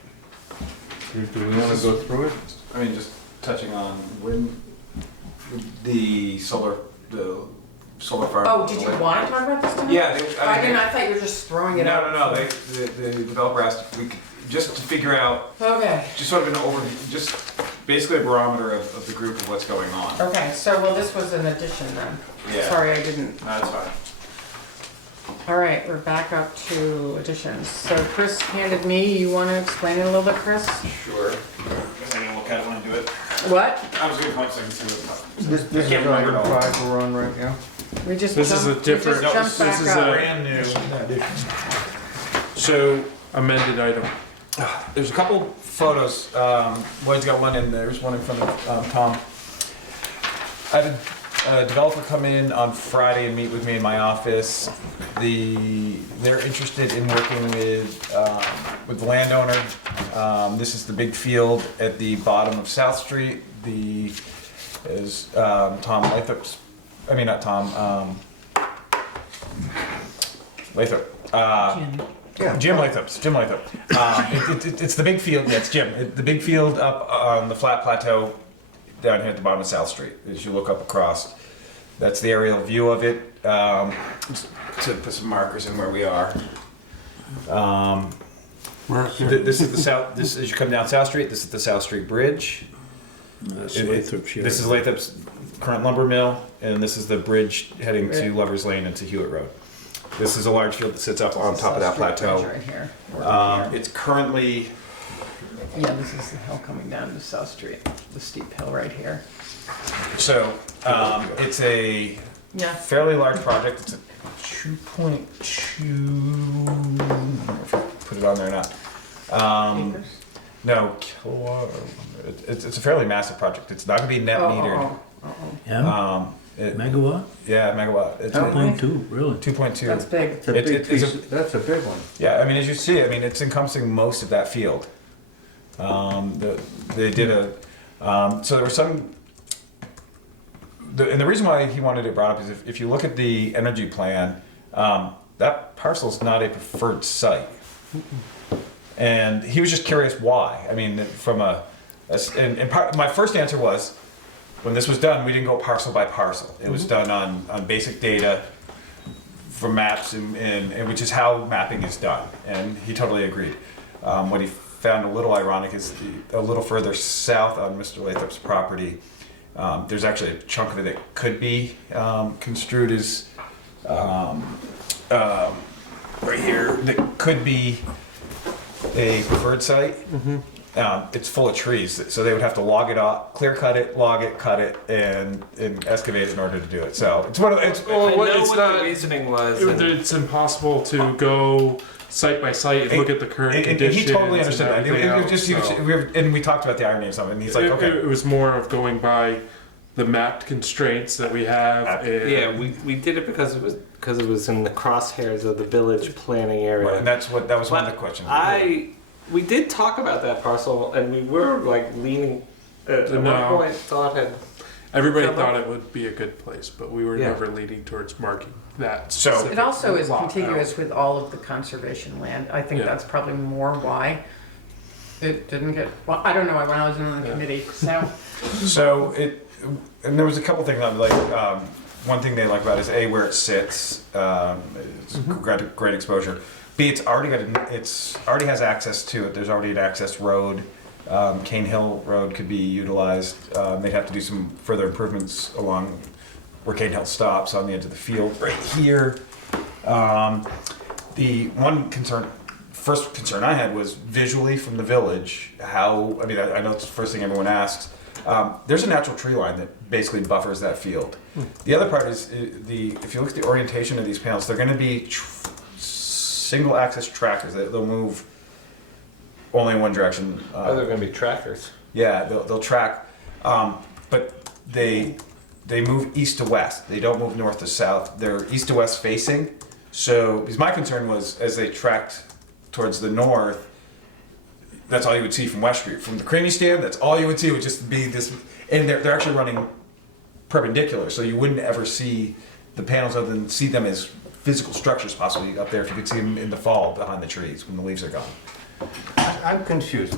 Do we want to go through it? I mean, just touching on when the solar farm. Oh, did you want to talk about this tonight? Yeah. I thought you were just throwing it out. No. The developer asked if we could, just to figure out, Okay, just sort of an overview, just basically a barometer of the group of what's going on. okay, so, well, this was an addition then. Yeah. Sorry, I didn't. That's fine. All right, we're back up to additions. So Chris handed me, you want to explain it a little bit, Chris? Sure. Does anyone look at it when I do it? What? I was gonna point something to it. This is can't remember item it all. 5 we're on right now? We just This is a jumped- we just different- jumped this back is up. Brand new. So, amended item. There's a couple photos. Lloyd's got one in there. There's one in front of Tom. I had a developer come in on Friday and meet with me in my office. They're interested in working with the landowner. This is the big field at the bottom of South Street. Is Tom Lathrop's? I mean, not Tom. Lathrop. Jim Lathrop's. Jim Lathrop. It's the big field. Yeah, it's Jim. The big field up on the flat plateau down here at the bottom of South Street. As you look up across, that's the aerial view of it. To put some markers in where we are. This is the south. This as you come down South Street. This is the South Street Bridge. That's It- Lathrop's yard. This is Lathrop's current lumber mill, and this is the bridge heading to Lovers Lane and to Hewitt Road. This is a large field that sits up on top of that South Street Bridge plateau. Right here. Or here. It's currently, Yeah, this is the hill coming down to South Street, the steep hill right here. so, it's a Yeah. fairly large project. It's a 2.2, I don't know if I put it on there or not. Acres? No, kilowatt, it's a fairly massive project. It's not gonna be net metered. Yeah, megawatt? Yeah, megawatt. It's Oh, 2.2, really? 2.2. That's big. It's a big it's piece, that's a big one. Yeah, I mean, as you see, I mean, it's encompassing most of that field. They did so there were some, and the reason why he wanted it brought up is if you look at the energy plan, that parcel's not a preferred site. And he was just curious why. I mean, my first answer was, when this was done, we didn't go parcel by parcel. It was done on basic data from maps, and which is how mapping is done. And he totally agreed. What he found a little ironic is a little further south on Mr. Lathrop's property, there's actually a chunk of it that could be construed as right here, that could be a preferred site. It's full of trees, so they would have to log it off, clear cut it, log it, cut it, and excavate it in order to do it. So it's one of it's. I know it's what not- the reasoning was. and- It's impossible to go site by site and look at the current And conditions. he totally understood and that. everything It was else, just, so- and we talked about the irony of something. And he's like, okay. It was more of going by the mapped constraints that we have. And Yeah, we did it because it was in the crosshairs of the village planning area. Right, and that was one of the But questions. we did talk about that parcel, and we were like leaning. At No. one point, thought had everybody Come thought up. it would be a good place, but we were Yeah. never leaning towards marking that. So- specific It also is lot contiguous out. with all of the conservation land. I think Yeah. that's probably more why it didn't get, well, I don't know, when I was on the Yeah. committee, so. So and there was a couple things I like. One thing they like about it is A, where it sits. It's great exposure. B, it's already has access to it. There's already an access road. Cane Hill Road could be utilized. They'd have to do some further improvements along where Cane Hill stops on the edge of the field right here. The first concern I had was visually from the village. I know it's the first thing everyone asks. There's a natural tree line that basically buffers that field. The other part is if you look at the orientation of these panels, they're going to be single axis trackers. They'll move only in one direction. Oh, they're going to be trackers. Yeah, they'll track, but they move east to west. They don't move north to south. They're east to west facing. So, because my concern was as they tracked towards the north, that's all you would see from West Street. From the creamy stand, that's all you would see would just be this, and they're actually running perpendicular, so you wouldn't ever see the panels other than see them as physical structures possibly up there if you could see them in the fall behind the trees when the leaves are gone. I'm confused.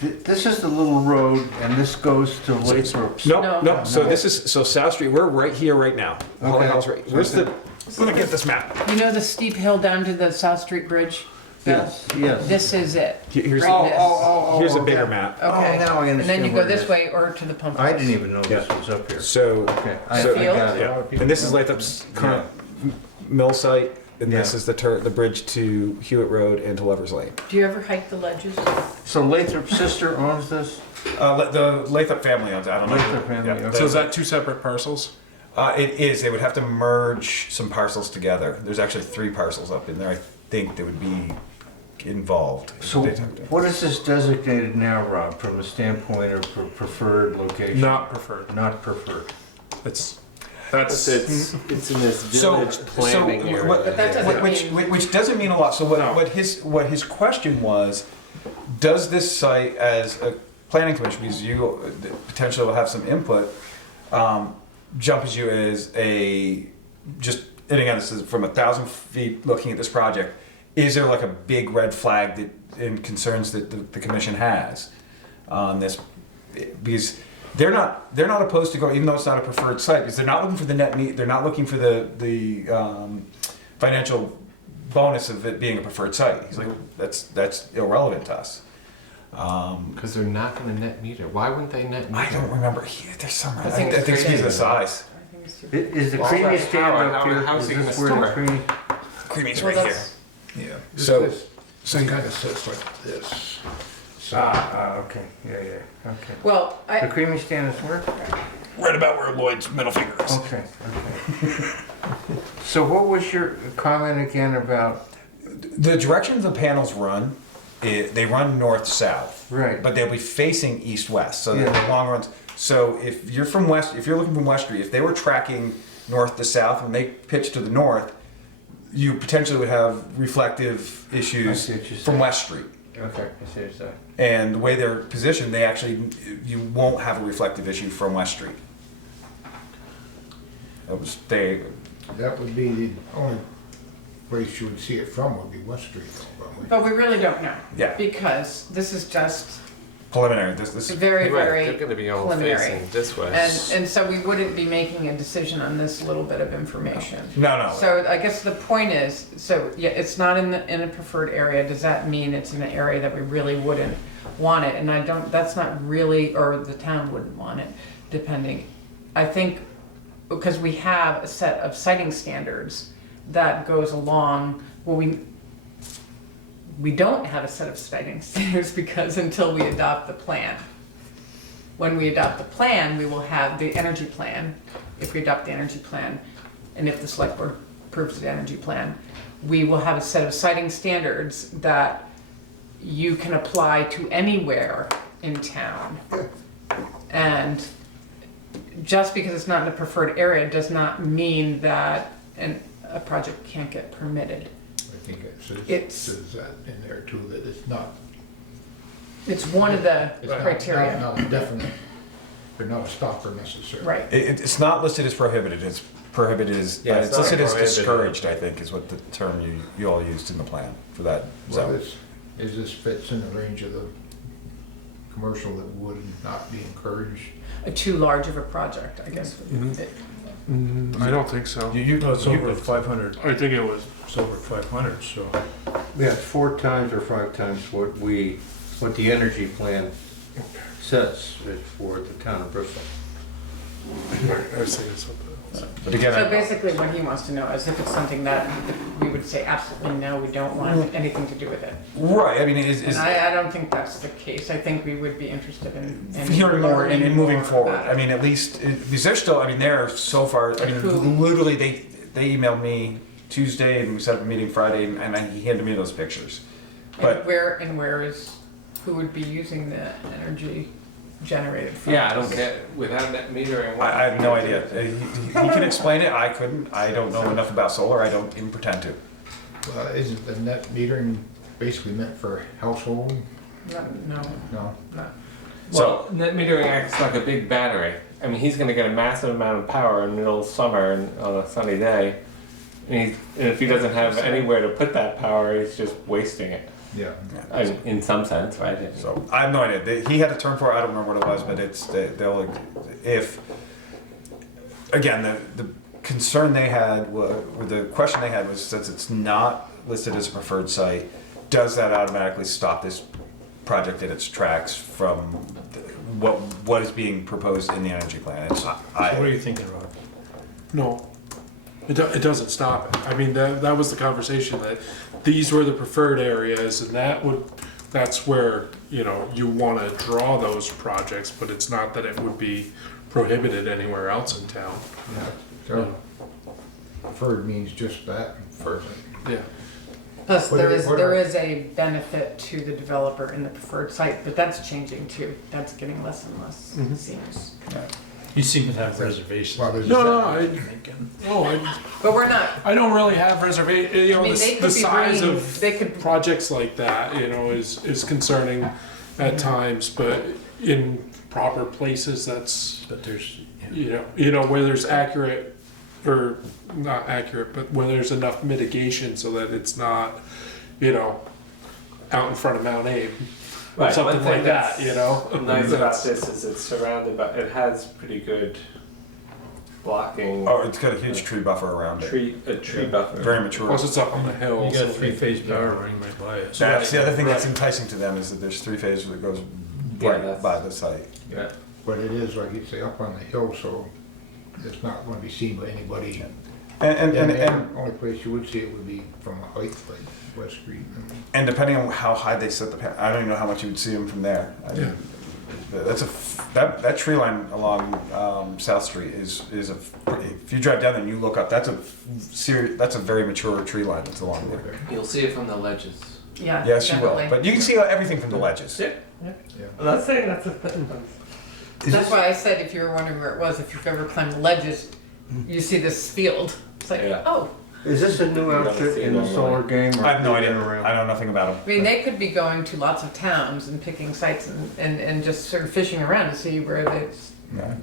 This is the little road, and this goes to Lathrop's. No. So South Street. We're right here right now. Okay. Hall's right. Where's the? Let me get this map. You know the steep hill down to the South Street Bridge? Bill? Yes. This is it. Here's Right this. here's a okay. bigger map. Oh, Okay. now I And then understand you go where it this is. way or to the pump I house. didn't even know this was up here. So Okay, I So- got it. yeah, and this is Lathrop's current mill site, and this Yeah. is the bridge to Hewitt Road and to Lovers Lane. Do you ever hike the ledges? So Lathrop's sister owns this? The Lathrop family owns it. I don't know. Lathrop family, Yeah. okay. So is that two separate parcels? It is. They would have to merge some parcels together. There's actually 3 parcels up in there. I think that would be involved. So what is this designated now, Rob, from the standpoint of preferred location? Not preferred. Not preferred. That's It's in this village planning area. But that doesn't Which doesn't mean a lot. So what his question was, does this site, as a planning commission, because you potentially will have some input, jump as you as just, and again, this is from 1,000 feet looking at this project, is there like a big red flag that and concerns that the commission has on this? Because they're not opposed to go, even though it's not a preferred site, because they're not looking for the they're not looking for the financial bonus of it being a preferred site. He's like, that's irrelevant to us. Because they're not going to net meter. Why wouldn't they net meter? I don't remember. There's some. I think think it's it's because of the size. Is the Well, creamy how- stand up how- here? how's Is he gonna this where the store it? creamy? Creamy's Well, right here. that's- Yeah. So- So kind of sits like this. So Okay, yeah, okay. Well, The creamy stand is where? Right about where Lloyd's middle finger is. Okay, okay. So what was your comment again about, The direction the panels run, they run north-south. right, But they'll be facing east-west, so they're Yeah. the long runs. So if you're looking from West Street, if they were tracking north to south and they pitch to the north, you potentially would have reflective I issues see what you're from saying. West Street. Okay, I see what you're saying. And the way they're positioned, you won't have a reflective issue from West Street. that would be the only place you would see it from would be West Street, probably. but we really don't know. Yeah. Because this is just Preliminary, this very, Right, very they're going to be all preliminary. facing this way. And so we wouldn't be making a decision on this little bit of information. no. So I guess the point is, so yeah, it's not in a preferred area. Does that mean it's in an area that we really wouldn't want it? And that's not really, or the town wouldn't want it, depending. I think because we have a set of siting standards that goes along, well, we don't have a set of siting standards because until we adopt the plan. When we adopt the plan, we will have the energy plan. If we adopt the energy plan, and if the select board approves the energy plan, we will have a set of siting standards that you can apply to anywhere in town. And just because it's not in a preferred area does not mean that a project can't get permitted. I think it It's- says that in there too, that it's not. It's one of the It's not- criteria. Not definite, but not a stopper necessarily. Right. It's not listed as prohibited. It's prohibited as Yeah, it's it's not listed as prohibited. discouraged. I think is what the term you all used in the plan for that Well, zone. this fits in the range of the commercial that would not be encouraged. Too large of a project, I guess. I don't think so. No, it's over 500, I think it was. it's over 500, so. Yeah, it's 4 times or 5 times what the energy plan says is for the town of Bristol. I was thinking something else. But again, So basically what he wants to know is if it's something that we would say absolutely no, we don't want anything to do with it. right. I mean, And I don't think that's the case. I think we would be interested in hearing more and learning moving more forward. about it. I mean, at least because they're still. I mean, they're so far. I mean, Who? literally, they emailed me Tuesday and we set up a meeting Friday, and he handed me those pictures. But And where is, who would be using the energy generated from? Yeah, I don't this? get, without net metering. I have no idea. He can explain it. I couldn't. I don't know enough about solar. I don't even pretend to. Well, isn't the net metering basically meant for household? No, No. no. Well, net metering acts like a big battery. I mean, he's going to get a massive amount of power in the middle of summer and on a sunny day. And if he doesn't have anywhere to put that power, he's just wasting it. Yeah. In some sense, right? So I have no idea. He had a term for it. I don't remember what it was, but they'll if again the concern they had or the question they had was since it's not listed as a preferred site, does that automatically stop this project in its tracks from what is being proposed in the energy plan? It's, So what are I, you thinking, Rob? No, it doesn't stop it. I mean, that was the conversation, that these were the preferred areas, and that that's where, you know, you wanna draw those projects, but it's not that it would be prohibited anywhere else in town. Yeah, so preferred means just that, preferred. Yeah. Plus, What there are- is, what there are- is a benefit to the developer in the preferred site, but that's changing too. That's getting less and less, it seems. You seem to have reservations. Well, there's- But we're not, I don't really have reservation, you I know, mean, they the could be size bringing, of they could, projects like that, you know, is concerning at times, but in proper places, that's, But there's, you know, where there's accurate, or not accurate, but where there's enough mitigation so that it's not, you know, out in front of Mount Abe. Right, Something one thing like that, that's you know? Nice about That's- this is it's surrounded by, it has pretty good blocking, Oh, it's got a huge tree buffer around it. a tree buffer. Very mature. Plus it's up on the hill. you got so- three-phase power running right by it. That's the other thing that's Right. enticing to them is that there's three phases that goes Yeah, right that's- by the site. Yeah. But it is, like you say, up on the hill, so it's not gonna be seen by anybody. And The only place you would see it would be from a height like West Street. and depending on how high they set the, I don't even know how much you would see them from there. I mean, that's that tree line along South Street is a, if you drive down there and you look up, that's a very mature tree line that's along there. You'll see it from the ledges. yeah, Yes, you will, definitely. but you can see everything from the ledges. I'm not saying that's a thing, but. That's why I said if you were wondering where it was, if you've ever climbed the ledges, you see this field. It's like, Yeah. oh, Is this a new You're gonna outfit see in the normally. solar game? or I have no have they idea. been around? I know nothing about them. I mean, they could be going to lots of towns and picking sites and just sort of fishing around to see where it's,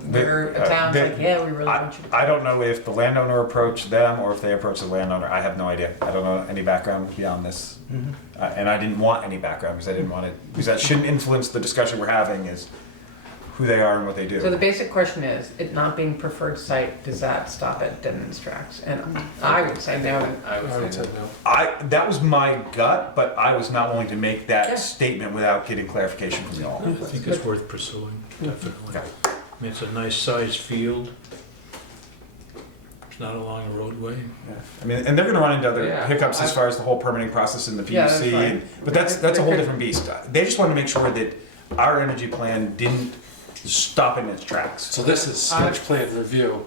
where a town's like, yeah, we really want you to. I don't know if the landowner approached them or if they approached the landowner. I have no idea. I don't know any background beyond this. And I didn't want any background because I didn't want it, because that shouldn't influence the discussion we're having is who they are and what they do. So the basic question is, it not being preferred site, does that stop it Denon's tracks? And I would say no. I I would would say say no. That was my gut, but I was not willing to make that Yeah. statement without getting clarification from y'all. I think it's worth pursuing, definitely. Okay. I mean, it's a nice sized field. It's not along a roadway. Yeah. I mean, and they're gonna run into other Yeah. hiccups as far as the whole permitting process in the PUC. Yeah, that's right. But that's a whole different beast. They just wanna make sure that our energy plan didn't stop in its tracks. So this is sketch plan review.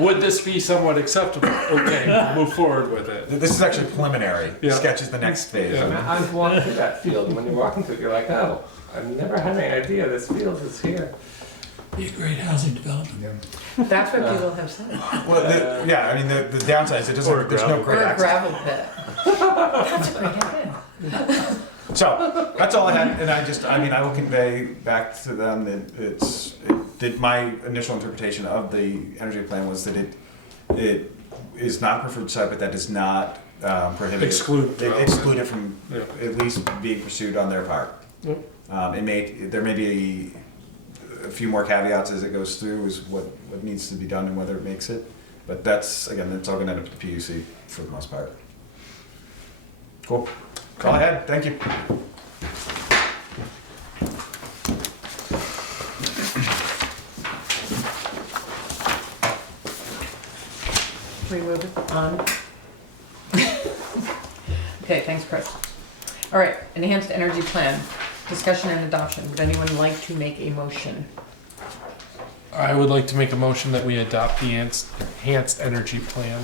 Would this be somewhat acceptable? Okay, we'll move forward with it. This is actually preliminary. Yeah. Sketch is the next phase. Yeah. I've walked through that field, and when you're walking through it, you're like, oh, I've never had any idea this field is here. Be a great housing development. That's what people have said. Well, yeah, I mean, the downside is it doesn't, there's no Or great a access. gravel pit. That's what I get. So, that's all I had, and I will convey back to them that my initial interpretation of the energy plan was that it is not preferred site, but that does not prohibit. Exclude Exclude it from Yeah. at least being pursued on their part. Yep. There may be a few more caveats as it goes through, is what needs to be done and whether it makes it. But that's all gonna end up at the PUC for the most part. Cool. Call ahead, thank you. Can we move it on? Okay, thanks, Chris. All right, enhanced energy plan, discussion and adoption. Would anyone like to make a motion? I would like to make a motion that we adopt the enhanced energy plan.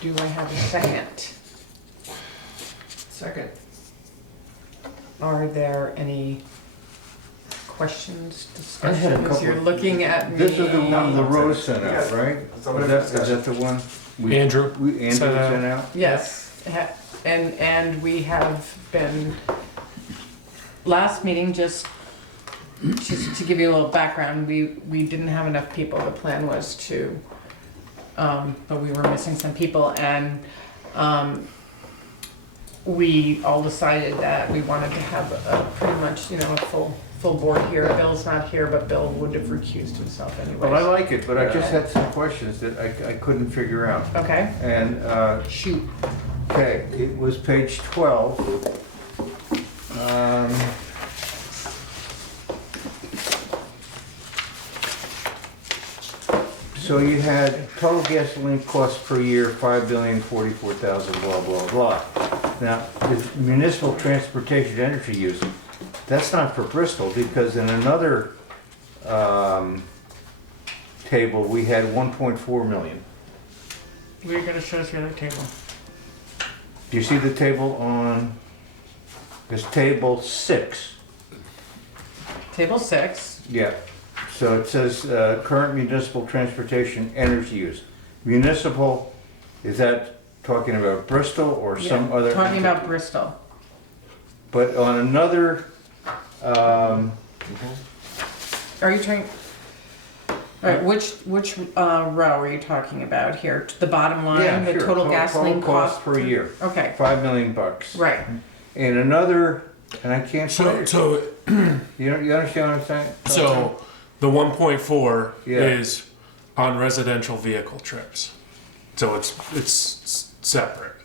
Do I have a second? Second. Are there any questions, I had a discussions? couple You're of- looking at me. This is the one the Rose sent out, right? Is that the one? Andrew Andrew sent out. sent out? Yes, and we have been, last meeting, just to give you a little background, we didn't have enough people. The plan was to, but we were missing some people, and we all decided that we wanted to have a pretty much, a full board here. Bill's not here, but Bill would have recused himself Well, I anyways. like it, but I just had some questions that I couldn't figure out. Okay, And, shoot. okay, it was page 12. So you had total gasoline costs per year, 5,044,000, blah, blah, blah. Now, this municipal transportation energy use, that's not for Bristol, because in another, table, we had 1.4 million. We're gonna show us the other table. Do you see the table on, it's table 6? Table 6. Yeah. So it says, current municipal transportation energy use. Municipal, is that talking about Bristol or some Yeah, other? Talking entity? about Bristol. But on another, Are you trying? All right, which row are you talking about here? The bottom line, yeah, the sure. total gasoline cost per year, Okay, $5 million. right. And another, and I can't find So, it. You understand what I'm saying? so the 1.4 Yeah. is on residential vehicle trips. So it's separate.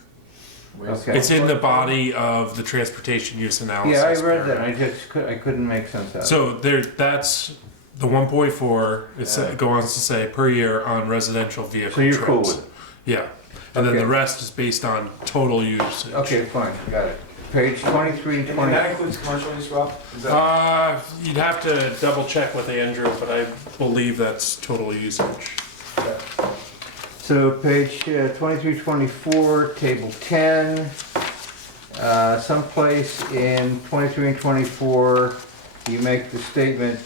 Okay. It's in the body of the transportation use analysis. Yeah, I read that. paragraph. I couldn't make sense out of it. So that's the 1.4. It goes on to say per year on residential vehicle So you're trips. cool with it? Yeah, and then Okay. the rest is based on total usage. Okay, fine, got it. Page 23 and And 20. that includes commercial use, Rob? Is that? You'd have to double check with Andrew, but I believe that's total usage. So page 23, 24, table 10. Someplace in 23 and 24, you make the statement,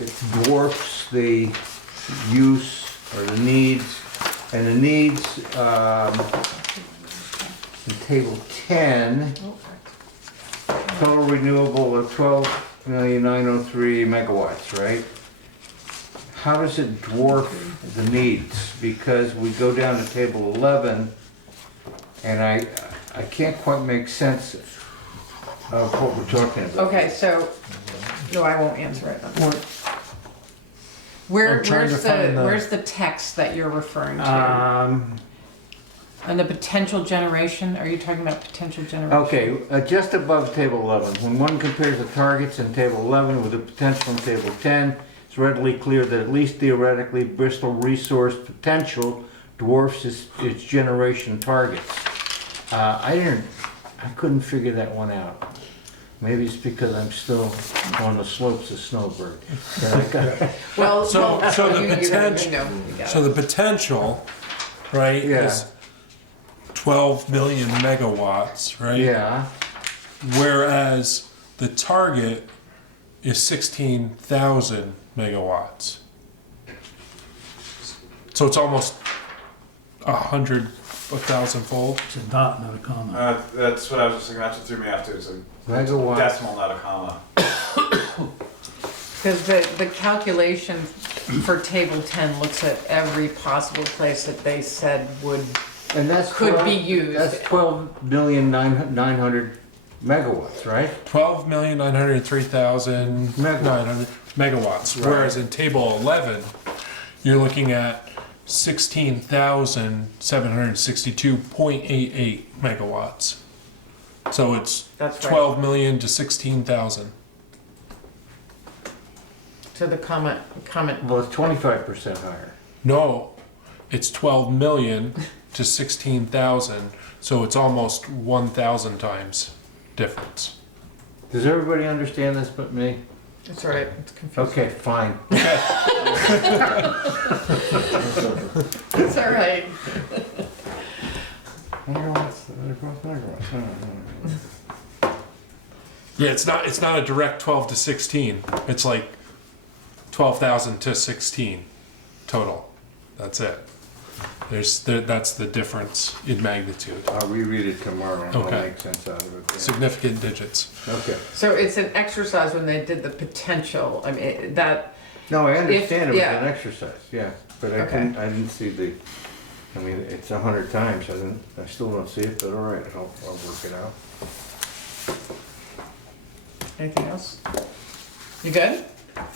it dwarfs the use or the needs, and the needs, in table 10, total renewable of 12,903 megawatts, right? How does it dwarf the needs? Because we go down to table 11, and I can't quite make sense of what we're talking about. Okay, so, no, I won't answer it. I'm trying to find Where's the text that you're referring to? And the potential generation, are you talking about potential generation? Okay, just above table 11, when one compares the targets in table 11 with the potential in table 10, it's readily clear that at least theoretically, Bristol resource potential dwarfs its generation targets. I couldn't figure that one out. Maybe it's because I'm still on the slopes of Snowbird. Well, So the you potential, know, you got so it. the potential, right, Yeah. is 12 million megawatts, right? Yeah, Whereas the target is 16,000 megawatts. So it's almost 1,000 fold. It's a dot, not a comma. That's what I was just thinking, that's what threw me off too, it's a megawatts. decimal, not a comma. Because the calculation for table 10 looks at every possible place that they said would, And that's could 12 be used. That's 12,900 megawatts, right? 12,903,900 megawatts. Right. Whereas in table 11, you're looking at 16,762.88 megawatts. So it's that's right. 12 million to 16,000. So the comment, Well, it's 25% higher. No, it's 12 million to 16,000. So it's almost 1,000 times difference. Does everybody understand this but me? it's all right, it's confusing. Okay, fine. It's all right. Yeah, it's not a direct 12 to 16. It's like 12,000 to 16 total. That's it. That's the difference in magnitude. I'll reread it tomorrow and I'll Okay. make sense out of it. Significant digits. Okay. So it's an exercise when they did the potential, I mean, that, No, I understand it was yeah. an exercise, yeah, but I Okay. didn't see the, I mean, it's 100 times, I still don't see it, but all right, I'll work it out. anything else? You good?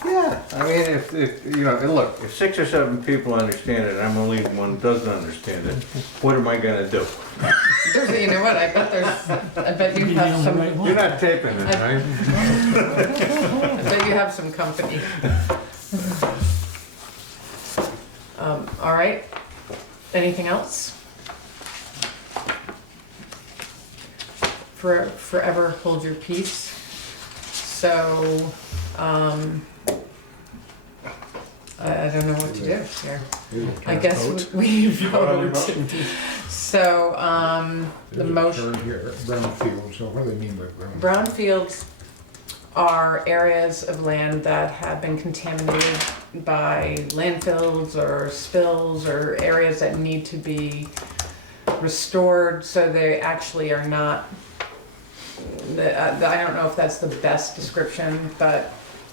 Yeah, I mean, if, you know, look, if 6 or 7 people understand it, I'm the only one that doesn't understand it, what am I gonna do? You know what, I bet you Be have on the some, right You're one. not taping it, right? I bet you have some company. All right, anything else? forever hold your peace. So, I don't know what to do here. I guess we vote. So, the There's a motion, term here, brownfield, so what do they mean by brownfield? brownfields are areas of land that have been contaminated by landfills or spills or areas that need to be restored, so they actually are not, I don't know if that's the best description, but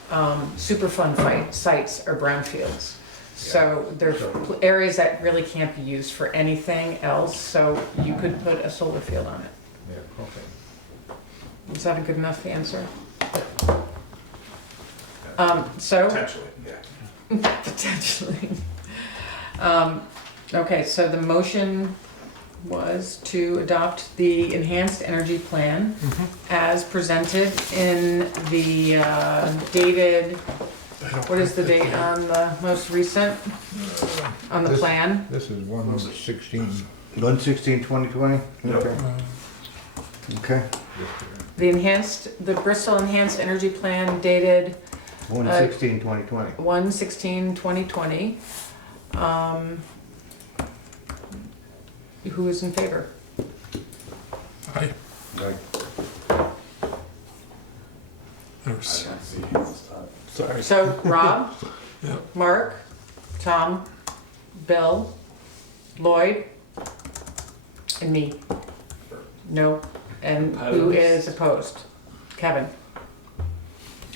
Superfund sites are brownfields. So they're areas that really can't be used for anything else, so you could put a solar field on it. Yeah, okay. Is that a good enough answer? So, Potentially, yeah. potentially. Okay, so the motion was to adopt the enhanced energy plan as presented in the dated, what is the date on the most recent, on the This- plan? This is 1/16. 1/16/2020? Okay. Okay. The Bristol Enhanced Energy Plan dated 1/16/2020. 1/16/2020. Who is in favor? Aye. Right. There's- Sorry. So Rob, Yeah. Mark, Tom, Bill, Lloyd, and me. No, and who is opposed? Kevin.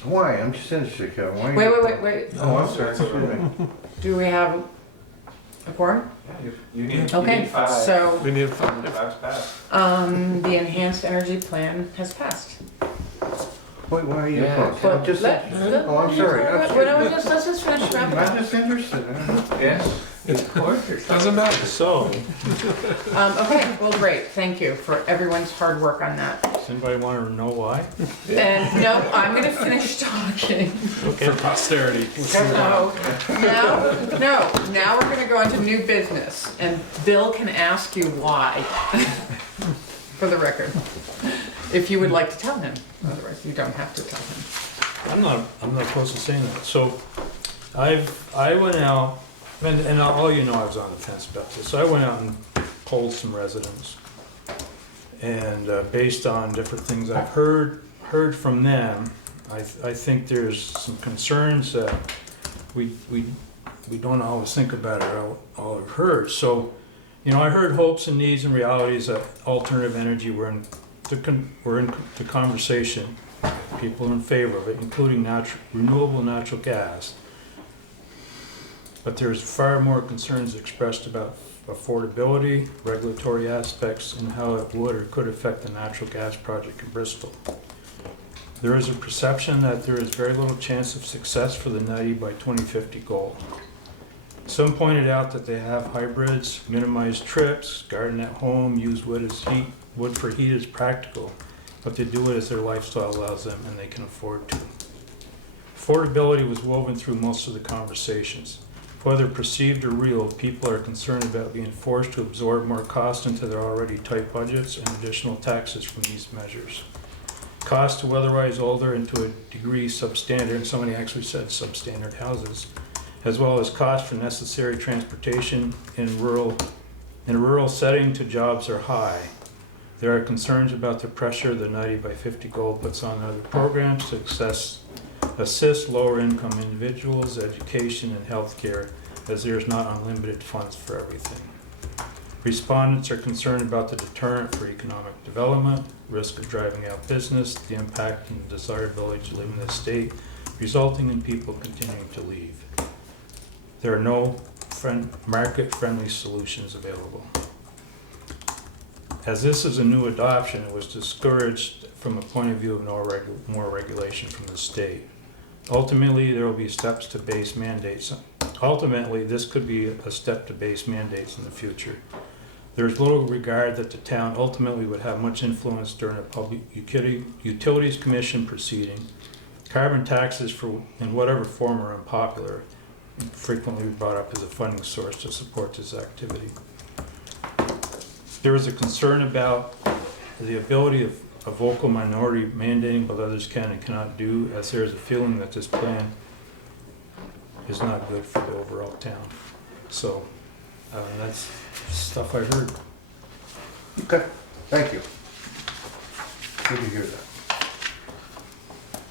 Why? I'm just interested, Kevin. Why? Wait. Oh, I'm sorry. Excuse me. Do we have a quorum? Yeah, you need Okay, 5. so, We need 5's passed. the enhanced energy plan has passed. Why are you Yeah. opposed? But I'm just let- interested. Oh, I'm sorry. Let's just finish wrapping I'm up. just interested. Yeah. It's court or Doesn't matter. So, Okay, well, great, thank you for everyone's hard work on that. does anybody want to know why? And no, I'm gonna finish talking. For posterity. No, now we're gonna go into new business, and Bill can ask you why, for the record, if you would like to tell him, otherwise you don't have to tell him. I'm not opposed to saying that. So, I went out, and all you know, I was on the fence about this. So I went out and polled some residents. And based on different things I've heard from them, I think there's some concerns that we don't always think about it, all we've heard. So, I heard hopes and needs and realities that alternative energy were into conversation. People are in favor of it, including renewable natural gas. But there's far more concerns expressed about affordability, regulatory aspects, and how it would or could affect the natural gas project in Bristol. There is a perception that there is very little chance of success for the 90 by 2050 goal. Some pointed out that they have hybrids, minimize trips, garden at home, use wood for heat is practical, but they do it as their lifestyle allows them and they can afford to. Affordability was woven through most of the conversations. Whether perceived or real, people are concerned about being forced to absorb more cost into their already tight budgets and additional taxes from these measures. Cost to weatherize older and to a degree substandard, and somebody actually said substandard houses, as well as cost for necessary transportation in a rural setting to jobs are high. There are concerns about the pressure the 90 by 50 goal puts on other programs to assist lower income individuals, education, and healthcare, as there is not unlimited funds for everything. Respondents are concerned about the deterrent for economic development, risk of driving out business, the impact and desirability to live in the state, resulting in people continuing to leave. There are no market-friendly solutions available. As this is a new adoption, it was discouraged from a point of view of more regulation from the state. Ultimately, there will be steps to base mandates. Ultimately, this could be a step to base mandates in the future. There is little regard that the town ultimately would have much influence during a public utilities commission proceeding. Carbon taxes in whatever form are unpopular, and frequently brought up as a funding source to support this activity. There is a concern about the ability of a vocal minority mandating what others can and cannot do, as there is a feeling that this plan is not good for the overall town. So, that's stuff I heard. Okay, thank you. Good to hear that.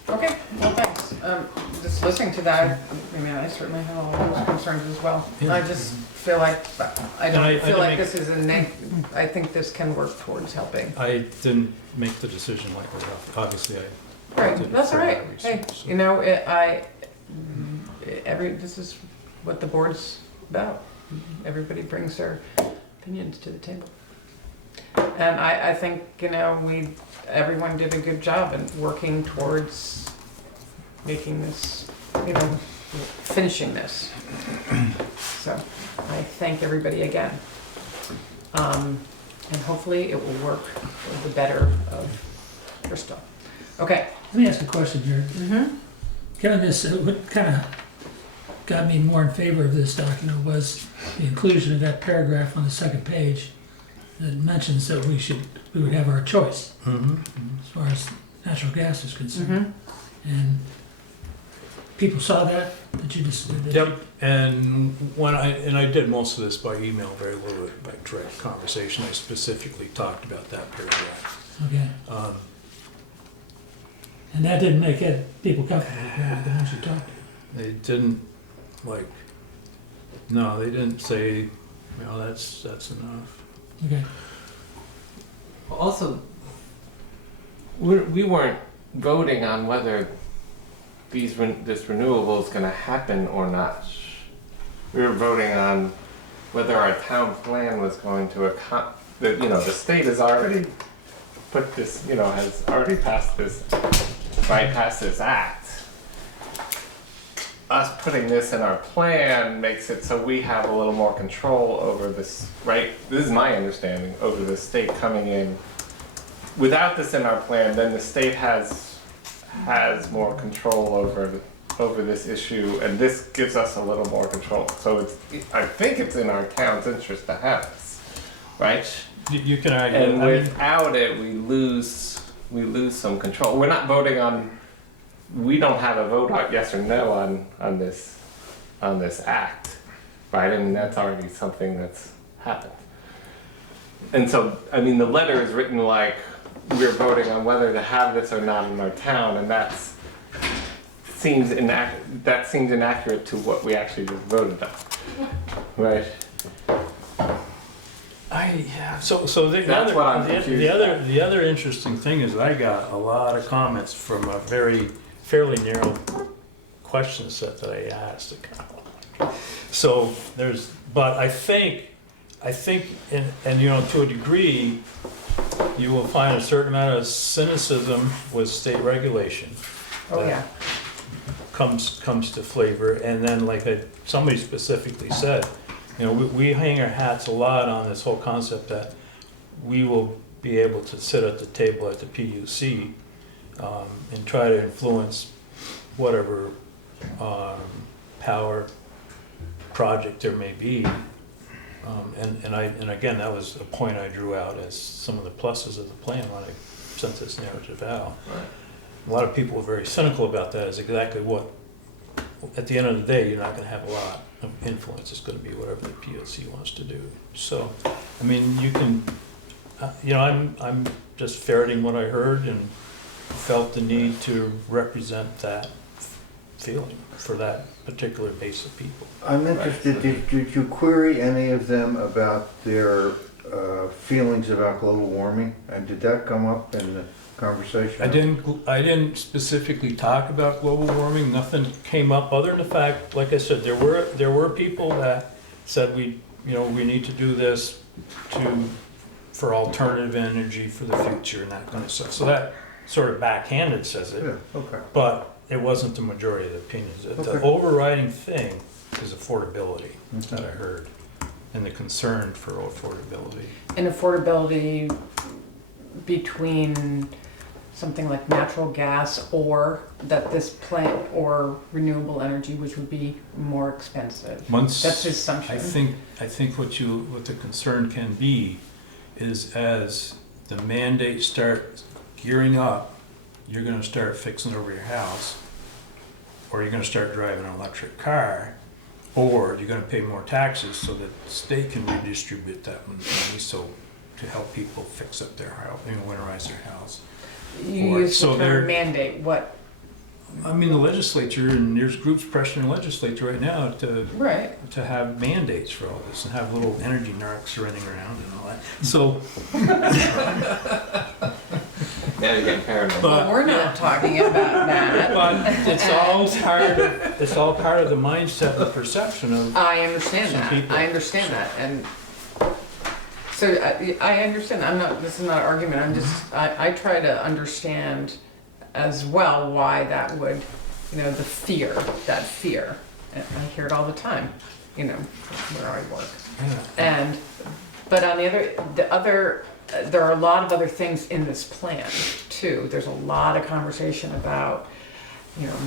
Okay, well, thanks. Just listening to that, I mean, I certainly have all those concerns as well. Yeah. I just feel like, I And I don't feel like make- this is I think this can work towards helping. I didn't make the decision like that, obviously I. Right, did that's all right. further Hey, research, so. you know, this is what the board's about. Everybody brings their opinions to the table. And I think, you know, everyone did a good job in working towards making this, you know, finishing this. So I thank everybody again. And hopefully it will work for the better of Bristol. Okay. Let me ask a question, Jared. Mm-hmm. Kind of this, what kind of got me more in favor of this document was the inclusion of that paragraph on the second page that mentions that we would have our choice as far as natural gas is concerned. And people saw that you just. Yep, and I did most of this by email, very little by direct conversation. I specifically talked about that paragraph. Okay. And that didn't make people comfortable with the ones you talked to. They didn't they didn't say, that's enough. Okay. Also, we weren't voting on whether this renewable is going to happen or not. We were voting on whether our town plan was going to the state has already put this, has already passed this act. Us putting this in our plan makes it so we have a little more control over this, right? This is my understanding, over the state coming in. Without this in our plan, then the state has more control over this issue, and this gives us a little more control. So I think it's in our town's interest to have this, right? You can argue. And without it, we lose some control. We're not voting on. We don't have a vote on yes or no on this act, right? I mean, that's already something that's happened. And so, I mean, the letter is written like we're voting on whether to have this or not in our town, and that seems inaccurate to what we actually just voted on, right? That's what I'm confused the other interesting thing is I got a lot of comments from a fairly narrow question set that I asked. So but I think, and to a degree, you will find a certain amount of cynicism with state regulation. Oh, yeah. Comes to flavor, and then somebody specifically said, we hang our hats a lot on this whole concept that we will be able to sit at the table at the PUC and try to influence whatever power project there may be. And again, that was a point I drew out as some of the pluses of the plan when I sent this narrative out. Right. A lot of people are very cynical about that. Is exactly what, at the end of the day, you're not going to have a lot of influence. It's going to be whatever the POC wants to do. So, I mean, you can, I'm just ferreting what I heard and felt the need to represent that feeling for that particular base of people. I'm interested, did you query any of them about their feelings about global warming? And did that come up in the conversation? I didn't specifically talk about global warming. Nothing came up other than the fact, like I said, there were people that said we need to do this for alternative energy for the future and that kind of stuff. So that sort of backhanded says it. Yeah, okay. But it wasn't the majority of the opinions. The Okay. overriding thing is affordability that I heard, and the concern for affordability. And affordability between something like natural gas or that this plant or renewable energy, which would be more expensive. That's his assumption. I think what the concern can be is as the mandates start gearing up, you're gonna start fixing over your house, or you're gonna start driving an electric car, or you're gonna pay more taxes so that the state can redistribute that money, so to help people fix up their house, winterize their house. You Or- use so the they're- term mandate, what, I mean, the legislature, and there's groups pressuring the legislature right now right, to have mandates for all this and have little energy narcs running around and all that. So, Now you're getting paranoid. well, we're not talking about that. but it's all part of the mindset and perception of, I understand Some that, people. I understand that, and so I understand, this is not an argument, I'm just, I try to understand as well why that would, the fear, and I hear it all the time, where I work. And, but on the other, there are a lot of other things in this plan too. There's a lot of conversation about,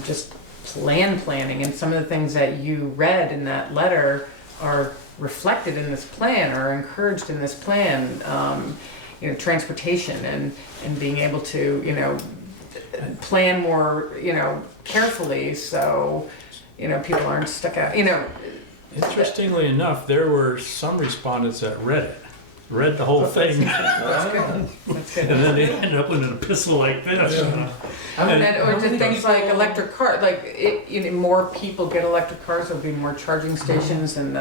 just planning, and some of the things that you read in that letter are reflected in this plan, or encouraged in this plan. Transportation and being able to, plan more, carefully, so, people aren't stuck out, interestingly enough, there were some respondents that read the whole thing, That's good. That's and good. then they ended up with an epistle like this. Or just things like electric car, more people get electric cars, there'll be more charging stations, and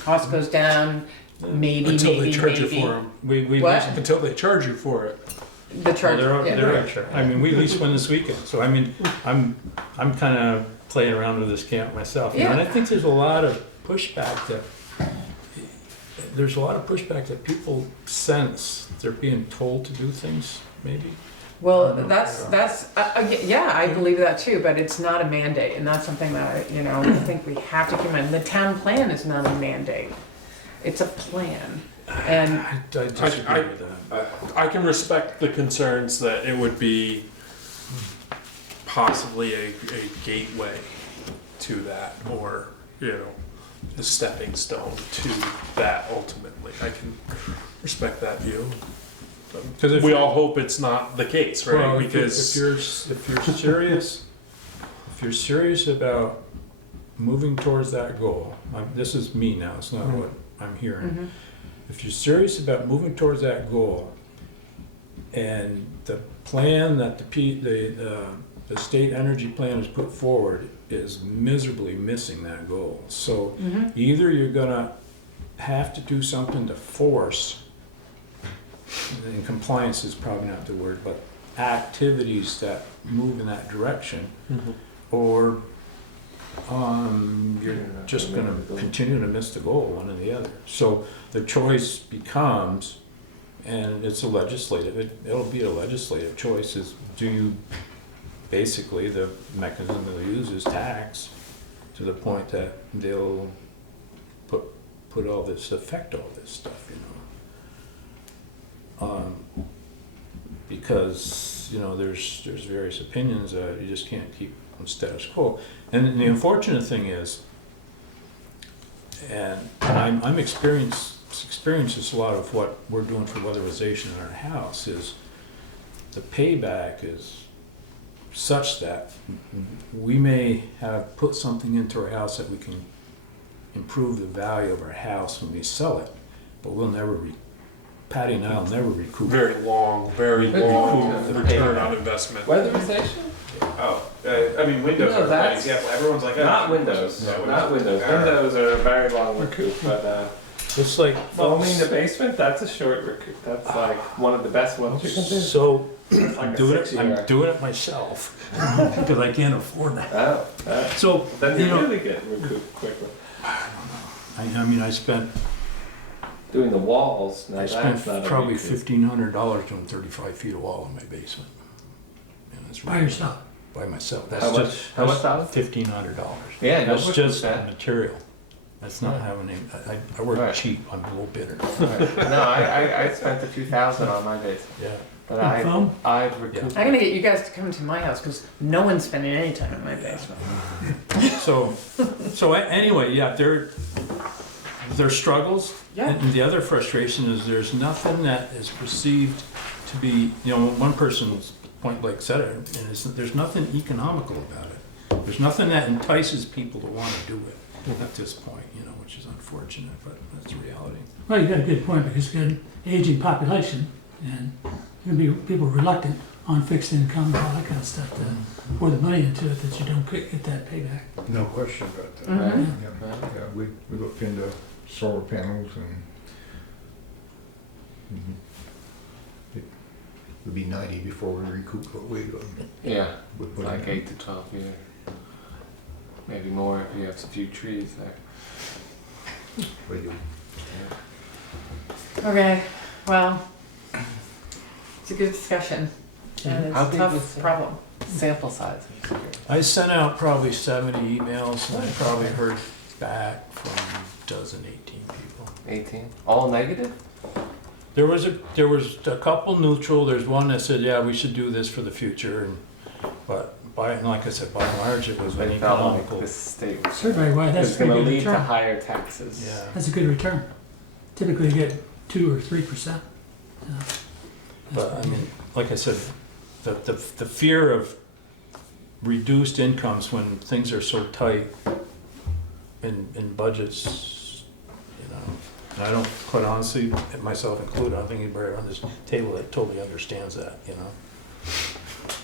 cost goes down, maybe. Until they charge you for them. We What? Until they charge you for it. The charge, They're extra. I mean, we leased one this weekend, so I mean, I'm kind of playing around with this camp myself. And I think there's a lot of pushback that people sense they're being told to do things, maybe. Well, I believe that too, but it's not a mandate, and that's something that, I think we have to keep in mind. The town plan is not a mandate, it's a plan. And I disagree with that. I can respect the concerns that it would be possibly a gateway to that, or, a stepping stone to that ultimately. I can respect that view. Because if We you're- all hope it's not the case, right? Well, Because if you're serious about moving towards that goal, this is me now, it's not what I'm hearing. If you're serious about moving towards that goal, and the plan that the state energy plan has put forward is miserably missing that goal. So either you're gonna have to do something to force, and compliance is probably not the word, but activities that move in that direction, or you're just gonna continue to miss the goal, one or the other. So the choice becomes, and it's it'll be a legislative choice, is do you, basically the mechanism they'll use is tax, to the point that they'll put all this, affect all this stuff, because, there's various opinions, you just can't keep on status quo. And the unfortunate thing is, and I'm experiences a lot of what we're doing for weatherization in our house, is the payback is such that we may have put something into our house that we can improve the value of our house when we sell it, but we'll never Patty and I'll never recoup. very long return on investment. Weatherization? Oh, I mean, Windows No, are a bad that's- example. Everyone's like, oh, Not Windows. No, Not Windows. Windows are a very long recoup, but It's like, foaming the basement, that's a short recoup. That's like one of the best ones you can do. so It's like I'm a doing it 6-year. myself, because I can't afford that. Oh, So, then you really get recouped quickly. I mean, I spent Doing the walls, now I that's spent not a probably recoup. $1,500 doing 35 feet of wall in my basement. And it's By yourself. By myself. How much? How much dollars? $1,500. Yeah, no, That's what's just that? material. That's not having any, I work Right. cheap, I'm a little bitter. No, I spent the 2,000 on my basement, Yeah. but Foam? I'd recoup. I'm gonna get you guys to come to my house, because no one's spending any time in my basement. So anyway, yeah, there's struggles. Yeah. And the other frustration is there's nothing that is perceived to be, you know, one person's point blank said it, and there's nothing economical about it. There's nothing that entices people to want to do it at this point, you know, which is unfortunate, but that's the reality. Well, you got a good point, because you've got an aging population, and there'll be people reluctant on fixed income and all that kind of stuff to pour the money into it, that you don't get that payback. No question about that. Mhm. Yeah, yeah, we looked into solar panels and it would be 90 before we recoup what we Yeah, would put like in. 8 to 12 years. Maybe more if you have a few trees there. We do. Okay, well, it's a good discussion, and How it's a big was tough it? problem. Sample size. I'm curious. I sent out probably 70 emails, and I probably heard back from a dozen, 18 people. 18? All negative? There was a couple neutral. There's one that said, yeah, we should do this for the future, but like I said, by and large, it was They felt like economical. the state was Survey wide, that's is a going pretty to good lead to return. higher taxes. Yeah. That's a good return. Typically you get 2 or 3%. But I mean, like I said, the fear of reduced incomes when things are so tight in budgets, you know, and I don't, quite honestly, myself included, I don't think anybody around this table that totally understands that, you know.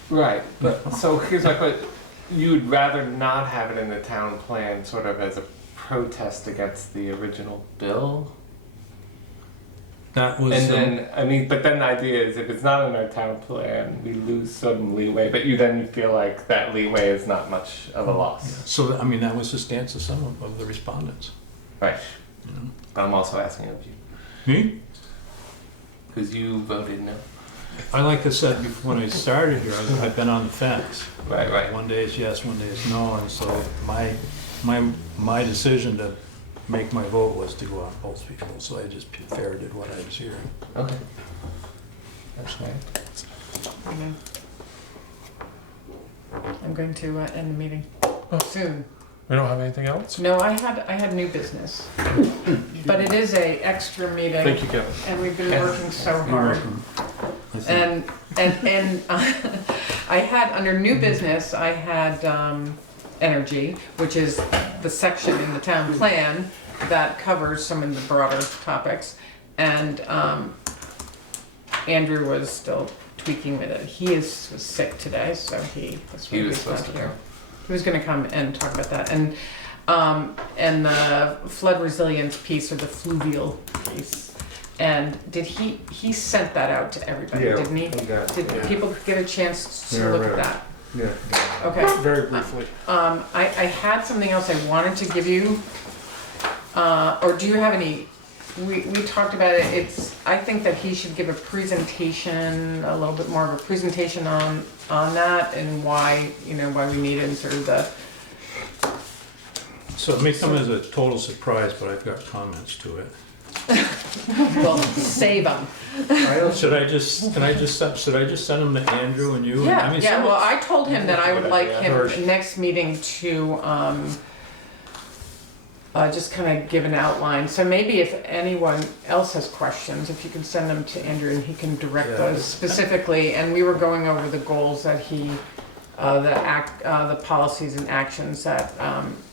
Right, but so here's my question. You would rather not have it in the town plan sort of as a protest against the original bill? That was. And then, I mean, but then the idea is if it's not in our town plan, we lose some leeway, but you feel like that leeway is not much of a loss. So, I mean, that was the stance of some of the respondents. Right. You know. But I'm also asking of you, Me? because you voted no. I like I said before when I started here, I've been on the fence. Right, right. One day is yes, one day is no, and so my decision to make my vote was to go on both people, so I just parroted what I was hearing. Okay. That's fine. Okay. I'm going to end the meeting soon. We don't have anything else? No, I had new business, but it is a extra meeting, Thank you, Kevin. and we've been working so You're hard. welcome. I think- And I had, under new business, I had energy, which is the section in the town plan that covers some of the broader topics. And Andrew was still tweaking with it. He was sick today, so he was supposed to here. come. He was gonna come and talk about that. And the flood resilience piece, or the fluvial piece. And did he sent that out to everybody, didn't he? Did people get a chance to look at that? Yeah. Okay. Very briefly. I had something else I wanted to give you, or do you have any, we talked about it, I think that he should give a presentation, a little bit more of a presentation on that, and why, why we need it, and sort of the, So it may come as a total surprise, but I've got comments to it. well, save them. Should I just send them to Andrew and you? I Yeah, mean, yeah, some- well, I told him that I would like Or- him, next meeting, to, just kind of give an outline. So maybe if anyone else has questions, if you can send them to Andrew and he can direct Yeah. those specifically. And we were going over the goals that he, the policies and actions that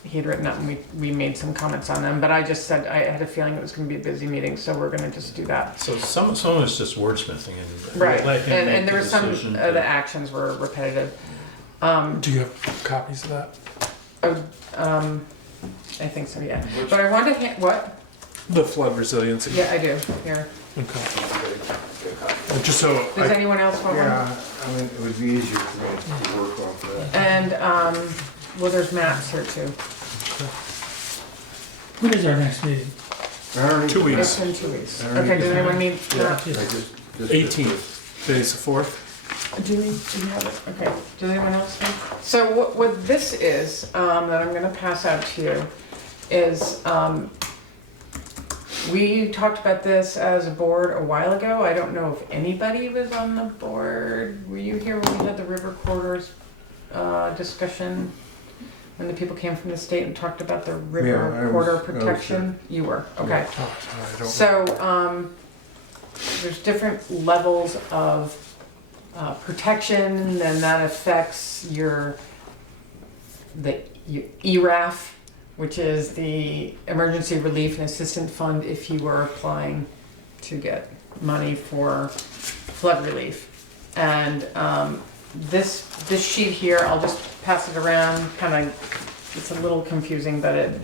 he had written up, and we made some comments on them. But I just said, I had a feeling it was going to be a busy meeting, so we're going to just do that. So some of it's just wordsmithing and Right, let him make and there the were some, decision. the actions were repetitive. Do you have copies of that? I think so, yeah. But I wanted to, what? The flood resiliency. Yeah, I do, here. Okay. Just so Does I, anyone else want one? Yeah, I mean, it would be easier for me to work off of that. And, well, there's maps here too. When is our next meeting? 2 weeks. It's in 2 weeks. I don't Okay, need does to- anyone need that? I just 18th. Today's the 4th. Do you have it? Okay, does anyone else need? So what this is, that I'm gonna pass out to you, is, we talked about this as a board a while ago. I don't know if anybody was on the board. Were you here when we had the river corridors, discussion? when the people came from the state and talked about the Yeah, river I was- corridor I was protection? You were, okay. I don't. So, there's different levels of protection, and that affects your ERAF, which is the Emergency Relief and Assistance Fund if you were applying to get money for flood relief. And this sheet here, I'll just pass it around, kind of, it's a little confusing, but it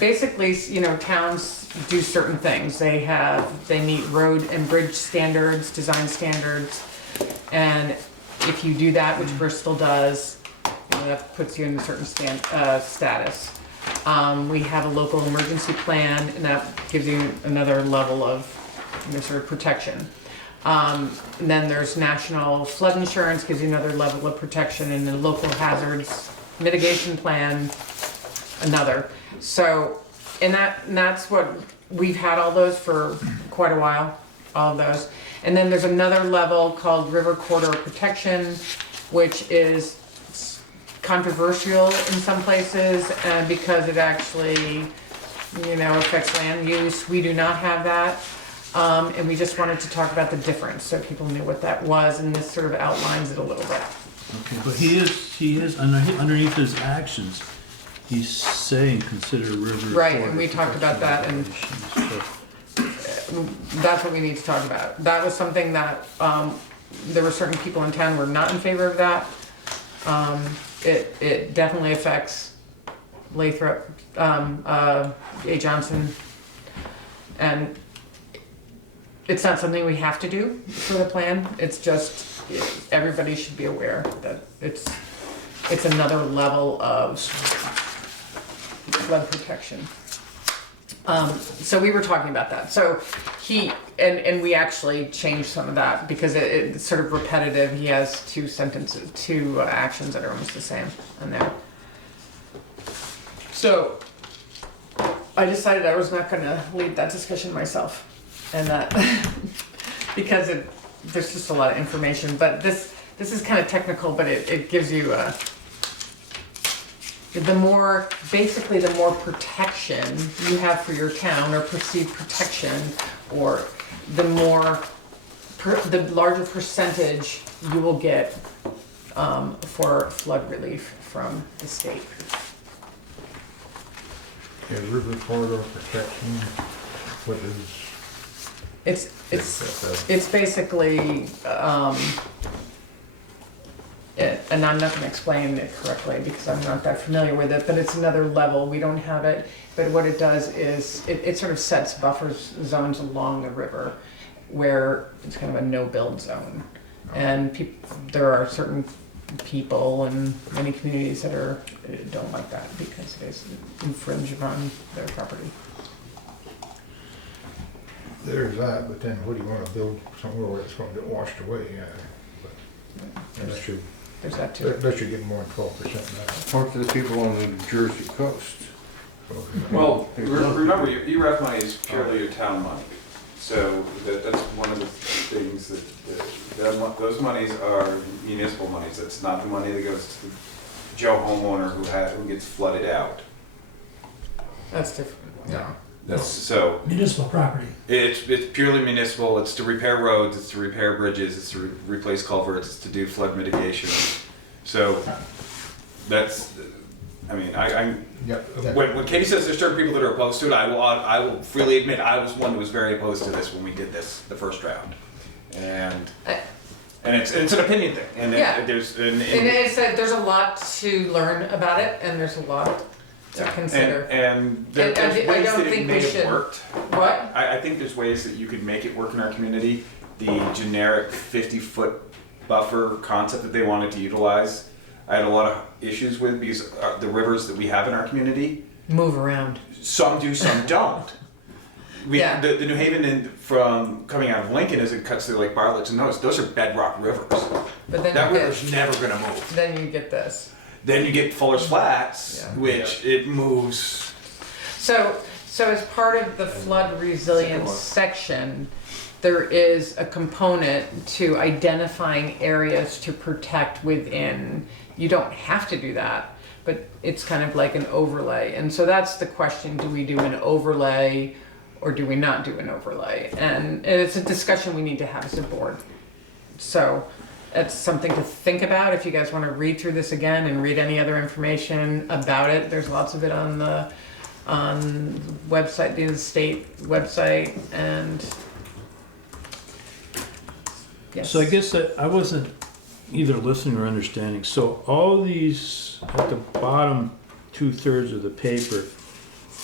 basically, you know, towns do certain things. They meet road and bridge standards, design standards, and if you do that, which Bristol does, you know, that puts you in a certain status. We have a local emergency plan, and that gives you another level of, you know, sort of protection. And then there's national flood insurance, gives you another level of protection, and the local hazards mitigation plan, another. So, and that's what, we've had all those for quite a while, all of those. And then there's another level called river corridor protection, which is controversial in some places, because it actually, you know, affects land use. We do not have that. And we just wanted to talk about the difference so people knew what that was, and this sort of outlines it a little bit. Okay, but he is, underneath his actions, he's saying consider river. Right, and corridor we talked about that, and regulations, so- that's what we need to talk about. That was something that, there were certain people in town who were not in favor of that. It definitely affects Lathrop, A. Johnson, and it's not something we have to do for the plan. It's just, everybody should be aware that it's another level of flood protection. So we were talking about that. So and we actually changed some of that because it's sort of repetitive. He has two actions that are almost the same in there. So I decided I was not gonna lead that discussion myself, and that, because there's just a lot of information, but this is kind of technical, but it gives you the more protection you have for your town, or perceived protection, or the larger percentage you will get for flood relief from the state. Yeah, river corridor protection, what is? It's basically, and I'm not gonna explain it correctly because I'm not that familiar with it, but it's another level. We don't have it, but what it does is it sort of sets buffer zones along the river where it's kind of a no-build zone. And there are certain people and many communities that don't like that because they infringe upon their property. There's that, but then what do you wanna build somewhere where it's gonna get washed away, yeah. But unless you, There's that too. unless you're getting more than 12% now. Talk to the people on the Jersey coast. Well, remember, your ERAF money is purely your town money. So that's one of the things those monies are municipal monies. That's not the money that goes to Joe homeowner who gets flooded out. That's different. No. So Municipal property. it's purely municipal. It's to repair roads, it's to repair bridges, it's to replace culverts, it's to do flood mitigation. So that's, I mean, Yep. when Katie says there's certain people that are opposed to it, I will freely admit I was one who was very opposed to this when we did this the first round, and it's an opinion thing, and Yeah. there's There's a lot to learn about it, and there's a lot to consider. and I there's ways don't that think it we may have should- worked. What? I think there's ways that you could make it work in our community. The generic 50-foot buffer concept that they wanted to utilize, I had a lot of issues with because the rivers that we have in our community, Move around. some do, some don't. Yeah. The New Haven from coming out of Lincoln as it cuts through Lake Bartlett, and those are bedrock rivers. But then That you river's never gonna move. then you get this. Then you get Fuller's Flats, Yeah. which it moves. So as part of the flood resilience section, there is a component to identifying areas to protect within. You don't have to do that, but it's kind of like an overlay. And so that's the question, do we do an overlay or do we not do an overlay? And it's a discussion we need to have as a board. So it's something to think about if you guys want to read through this again and read any other information about it. There's lots of it on the website, the state website, and yes. So I guess that I wasn't either listening or understanding. So all these, at the bottom 2/3 of the paper,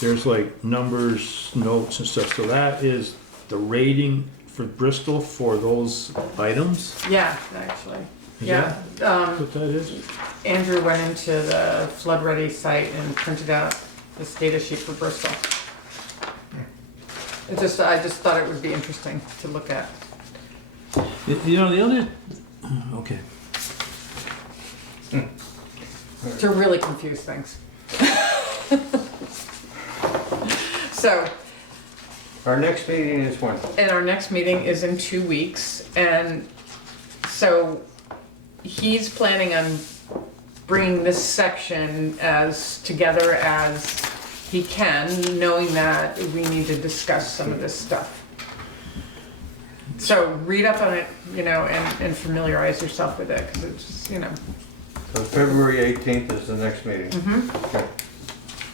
there's like numbers, notes and stuff. So that is the rating for Bristol for those items? Yeah, actually. Is Yeah. What that is? Andrew went into the Flood Ready site and printed out this data sheet for Bristol. I just thought it would be interesting to look at. You know, the other, okay. To really confuse things. So, Our next meeting is when? and our next meeting is in 2 weeks, and so he's planning on bringing this section as together as he can, knowing that we need to discuss some of this stuff. So read up on it, and familiarize yourself with it, because it's, So February 18th is the next meeting. Okay.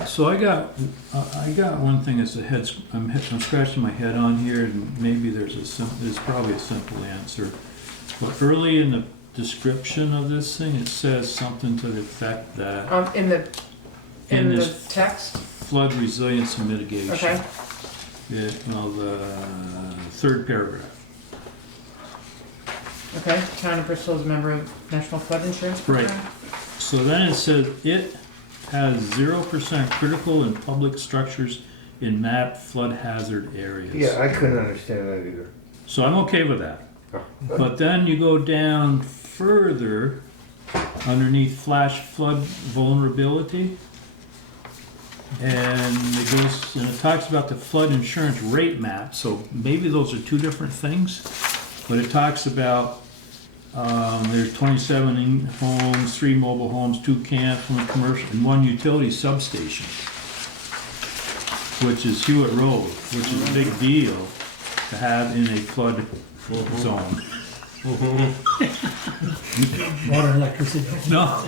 So I got one thing as I'm scratching my head on here, and maybe there's probably a simple answer. But early in the description of this thing, it says something to the effect that in the this text, flood resilience and mitigation. okay, The third paragraph. okay, Town of Bristol is a member of National Flood Insurance Right. Program. So then it says it has 0% critical and public structures in mapped flood hazard areas. Yeah, I couldn't understand that either. So I'm okay with that. But then you go down further underneath flash flood vulnerability. And it talks about the flood insurance rate map. So maybe those are two different things. But it talks about there's 27 homes, 3 mobile homes, 2 camps, 1 commercial, and 1 utility substation, which is Hewitt Road, which is a big deal to have in a flood zone. Water and electricity. No.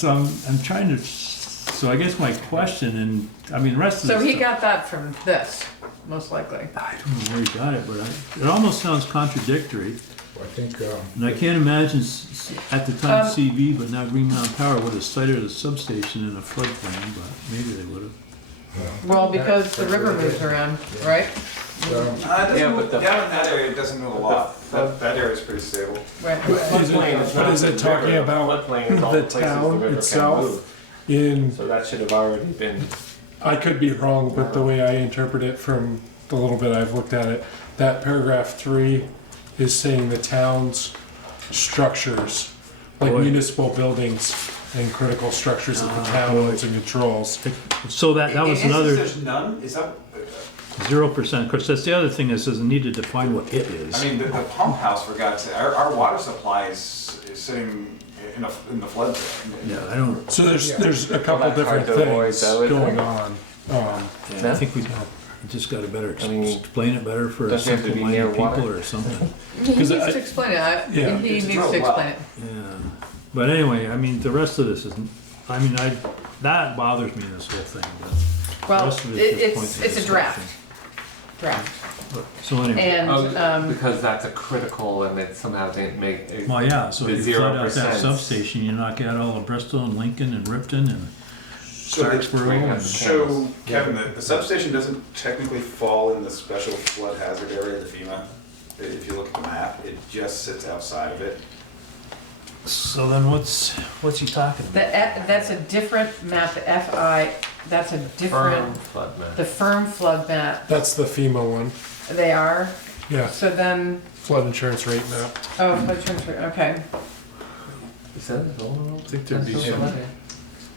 I'm trying to, so I guess my question, and I mean, the rest of So this he stuff- got that from this, most likely. I don't know where he got it, but it almost sounds contradictory. I think, And I can't imagine at the time Um, CV, but now Green Mountain Power would have cited a substation in a floodplain, but maybe they would have. Well, because the river moves around, right? It doesn't Yeah, move, but the- down in that area, it doesn't move a lot. That area is pretty stable. Right. Floodplain is not is it the talking river. about Floodplain is all the the places the town river can itself? move. In, So that should have already been. I could be wrong, but the way I interpret it from the little bit I've looked at it, that paragraph 3 is saying the town's structures, like Boy. municipal buildings and critical structures that the town owns and controls. So that was another There's none, is that, 0%. Of course, that's the other thing that says need to define what it is. I mean, the pump house, for God's sake, our water supply is sitting in the flood zone. Yeah, I don't, So there's a couple Well, that's different hard to avoid, things though, isn't going it? on. I think we just got to better I mean, explain it better for does it have to be simple-minded near water? people or something. He needs to explain it. Yeah. He It's a needs drill to well. explain it. Yeah, but anyway, I mean, the rest of this isn't, that bothers me, this whole thing, but Well, rest of it just points to it's a draft. Draft. so anyway. And, Because that's a critical and it somehow didn't make it. Well, yeah, so The if you flood out that 0%. substation, you knock out all of Bristol and Lincoln and Ripton and So the- Starksboro Right, and, So, Kevin, the substation doesn't technically fall in the special flood hazard area, the FEMA. If you look at the map, it just sits outside of it. so then what's he talking about? that's a different map, the FI, that's a Firm different, flood map. the firm flood map, That's the FEMA one. they are. Yeah, So then, flood insurance rate map. flood transfer, okay. Is that his own? I think there'd be That's some. so funny.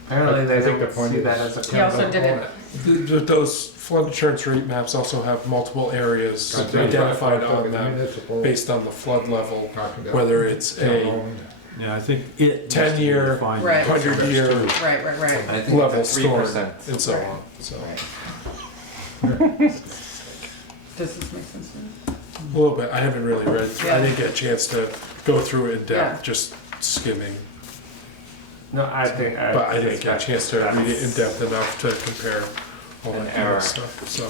Apparently they I think don't the point see that is- as a He also did it, Those flood insurance rate maps also have multiple areas I think identified that's on the them municipal based on the flood level, talking about whether it's a town-owned. Yeah, I think it. 10-year, Fine. Right. 100-year Right, right, right. I think level it's a stored 3%. and so on. So Does this make sense to you? a little bit. I haven't really read through. I Yeah. didn't get a chance to go through it in depth, Yeah. just skimming. No, I think. But I didn't get a chance to read it in depth enough to compare all An that kind error. of stuff. So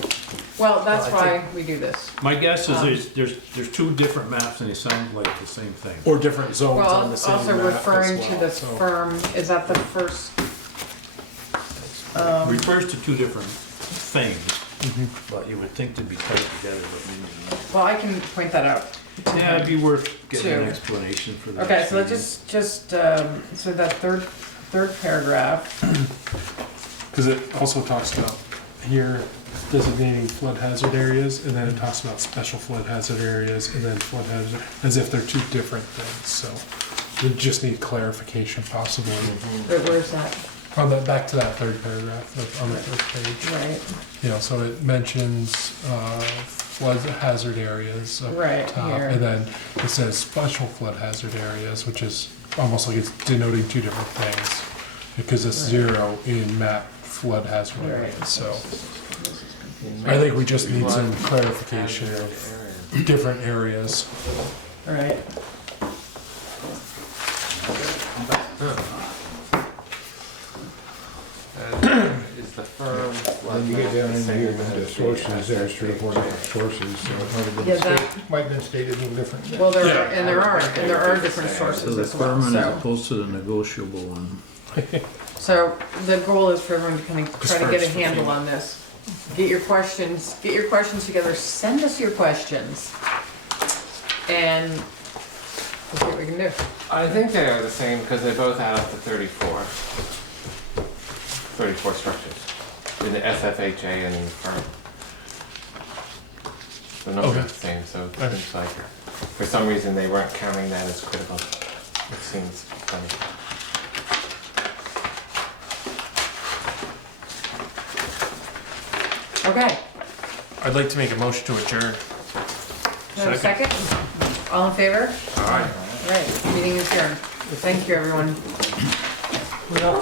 Well, that's Well, I why we do this. My guess is there's two different maps and they sound like the same thing. or different zones Well, on the same also map referring as to well, the so. firm, is that the first? Refers to two different things, but you would think they'd be tied together, but maybe not. Well, I can point that out. Yeah, it'd be worth getting an Two. explanation for that. Okay, so let's so that third paragraph, Because it also talks about here designating flood hazard areas, and then it talks about special flood hazard areas, and then flood hazard, as if they're two different things, so we just need clarification possibly. where's that? On that, back to that third paragraph on the first page. Right, You know, so it mentions, flood hazard areas up Right, top, here. and then it says special flood hazard areas, which is almost like it's denoting two different things, because it's zero in map flood hazard Right. areas, so. I think we just need some clarification of different areas. right. Is the firm. When you get down in here, the sources, there's 3 or 4 different sources, so it might have Yeah, been that- stated, might have been stated a little different. Well, there Yeah. are, and there are different So sources the as well, permanent as so. opposed to the negotiable one. So the goal is for everyone to kind of try to get a first, handle on this. Get your questions together, send us your questions. And we'll see what we can do. I think they are the same because they both add up to 34. 34 structures in the SFHA and in the firm. The number Okay. is the same, so it Okay. seems like for some reason they weren't counting that as critical. It seems funny. Okay, I'd like to make a motion to adjourn. do I have a second? All in favor? Aye. Right, meeting is adjourned. Thank you, everyone.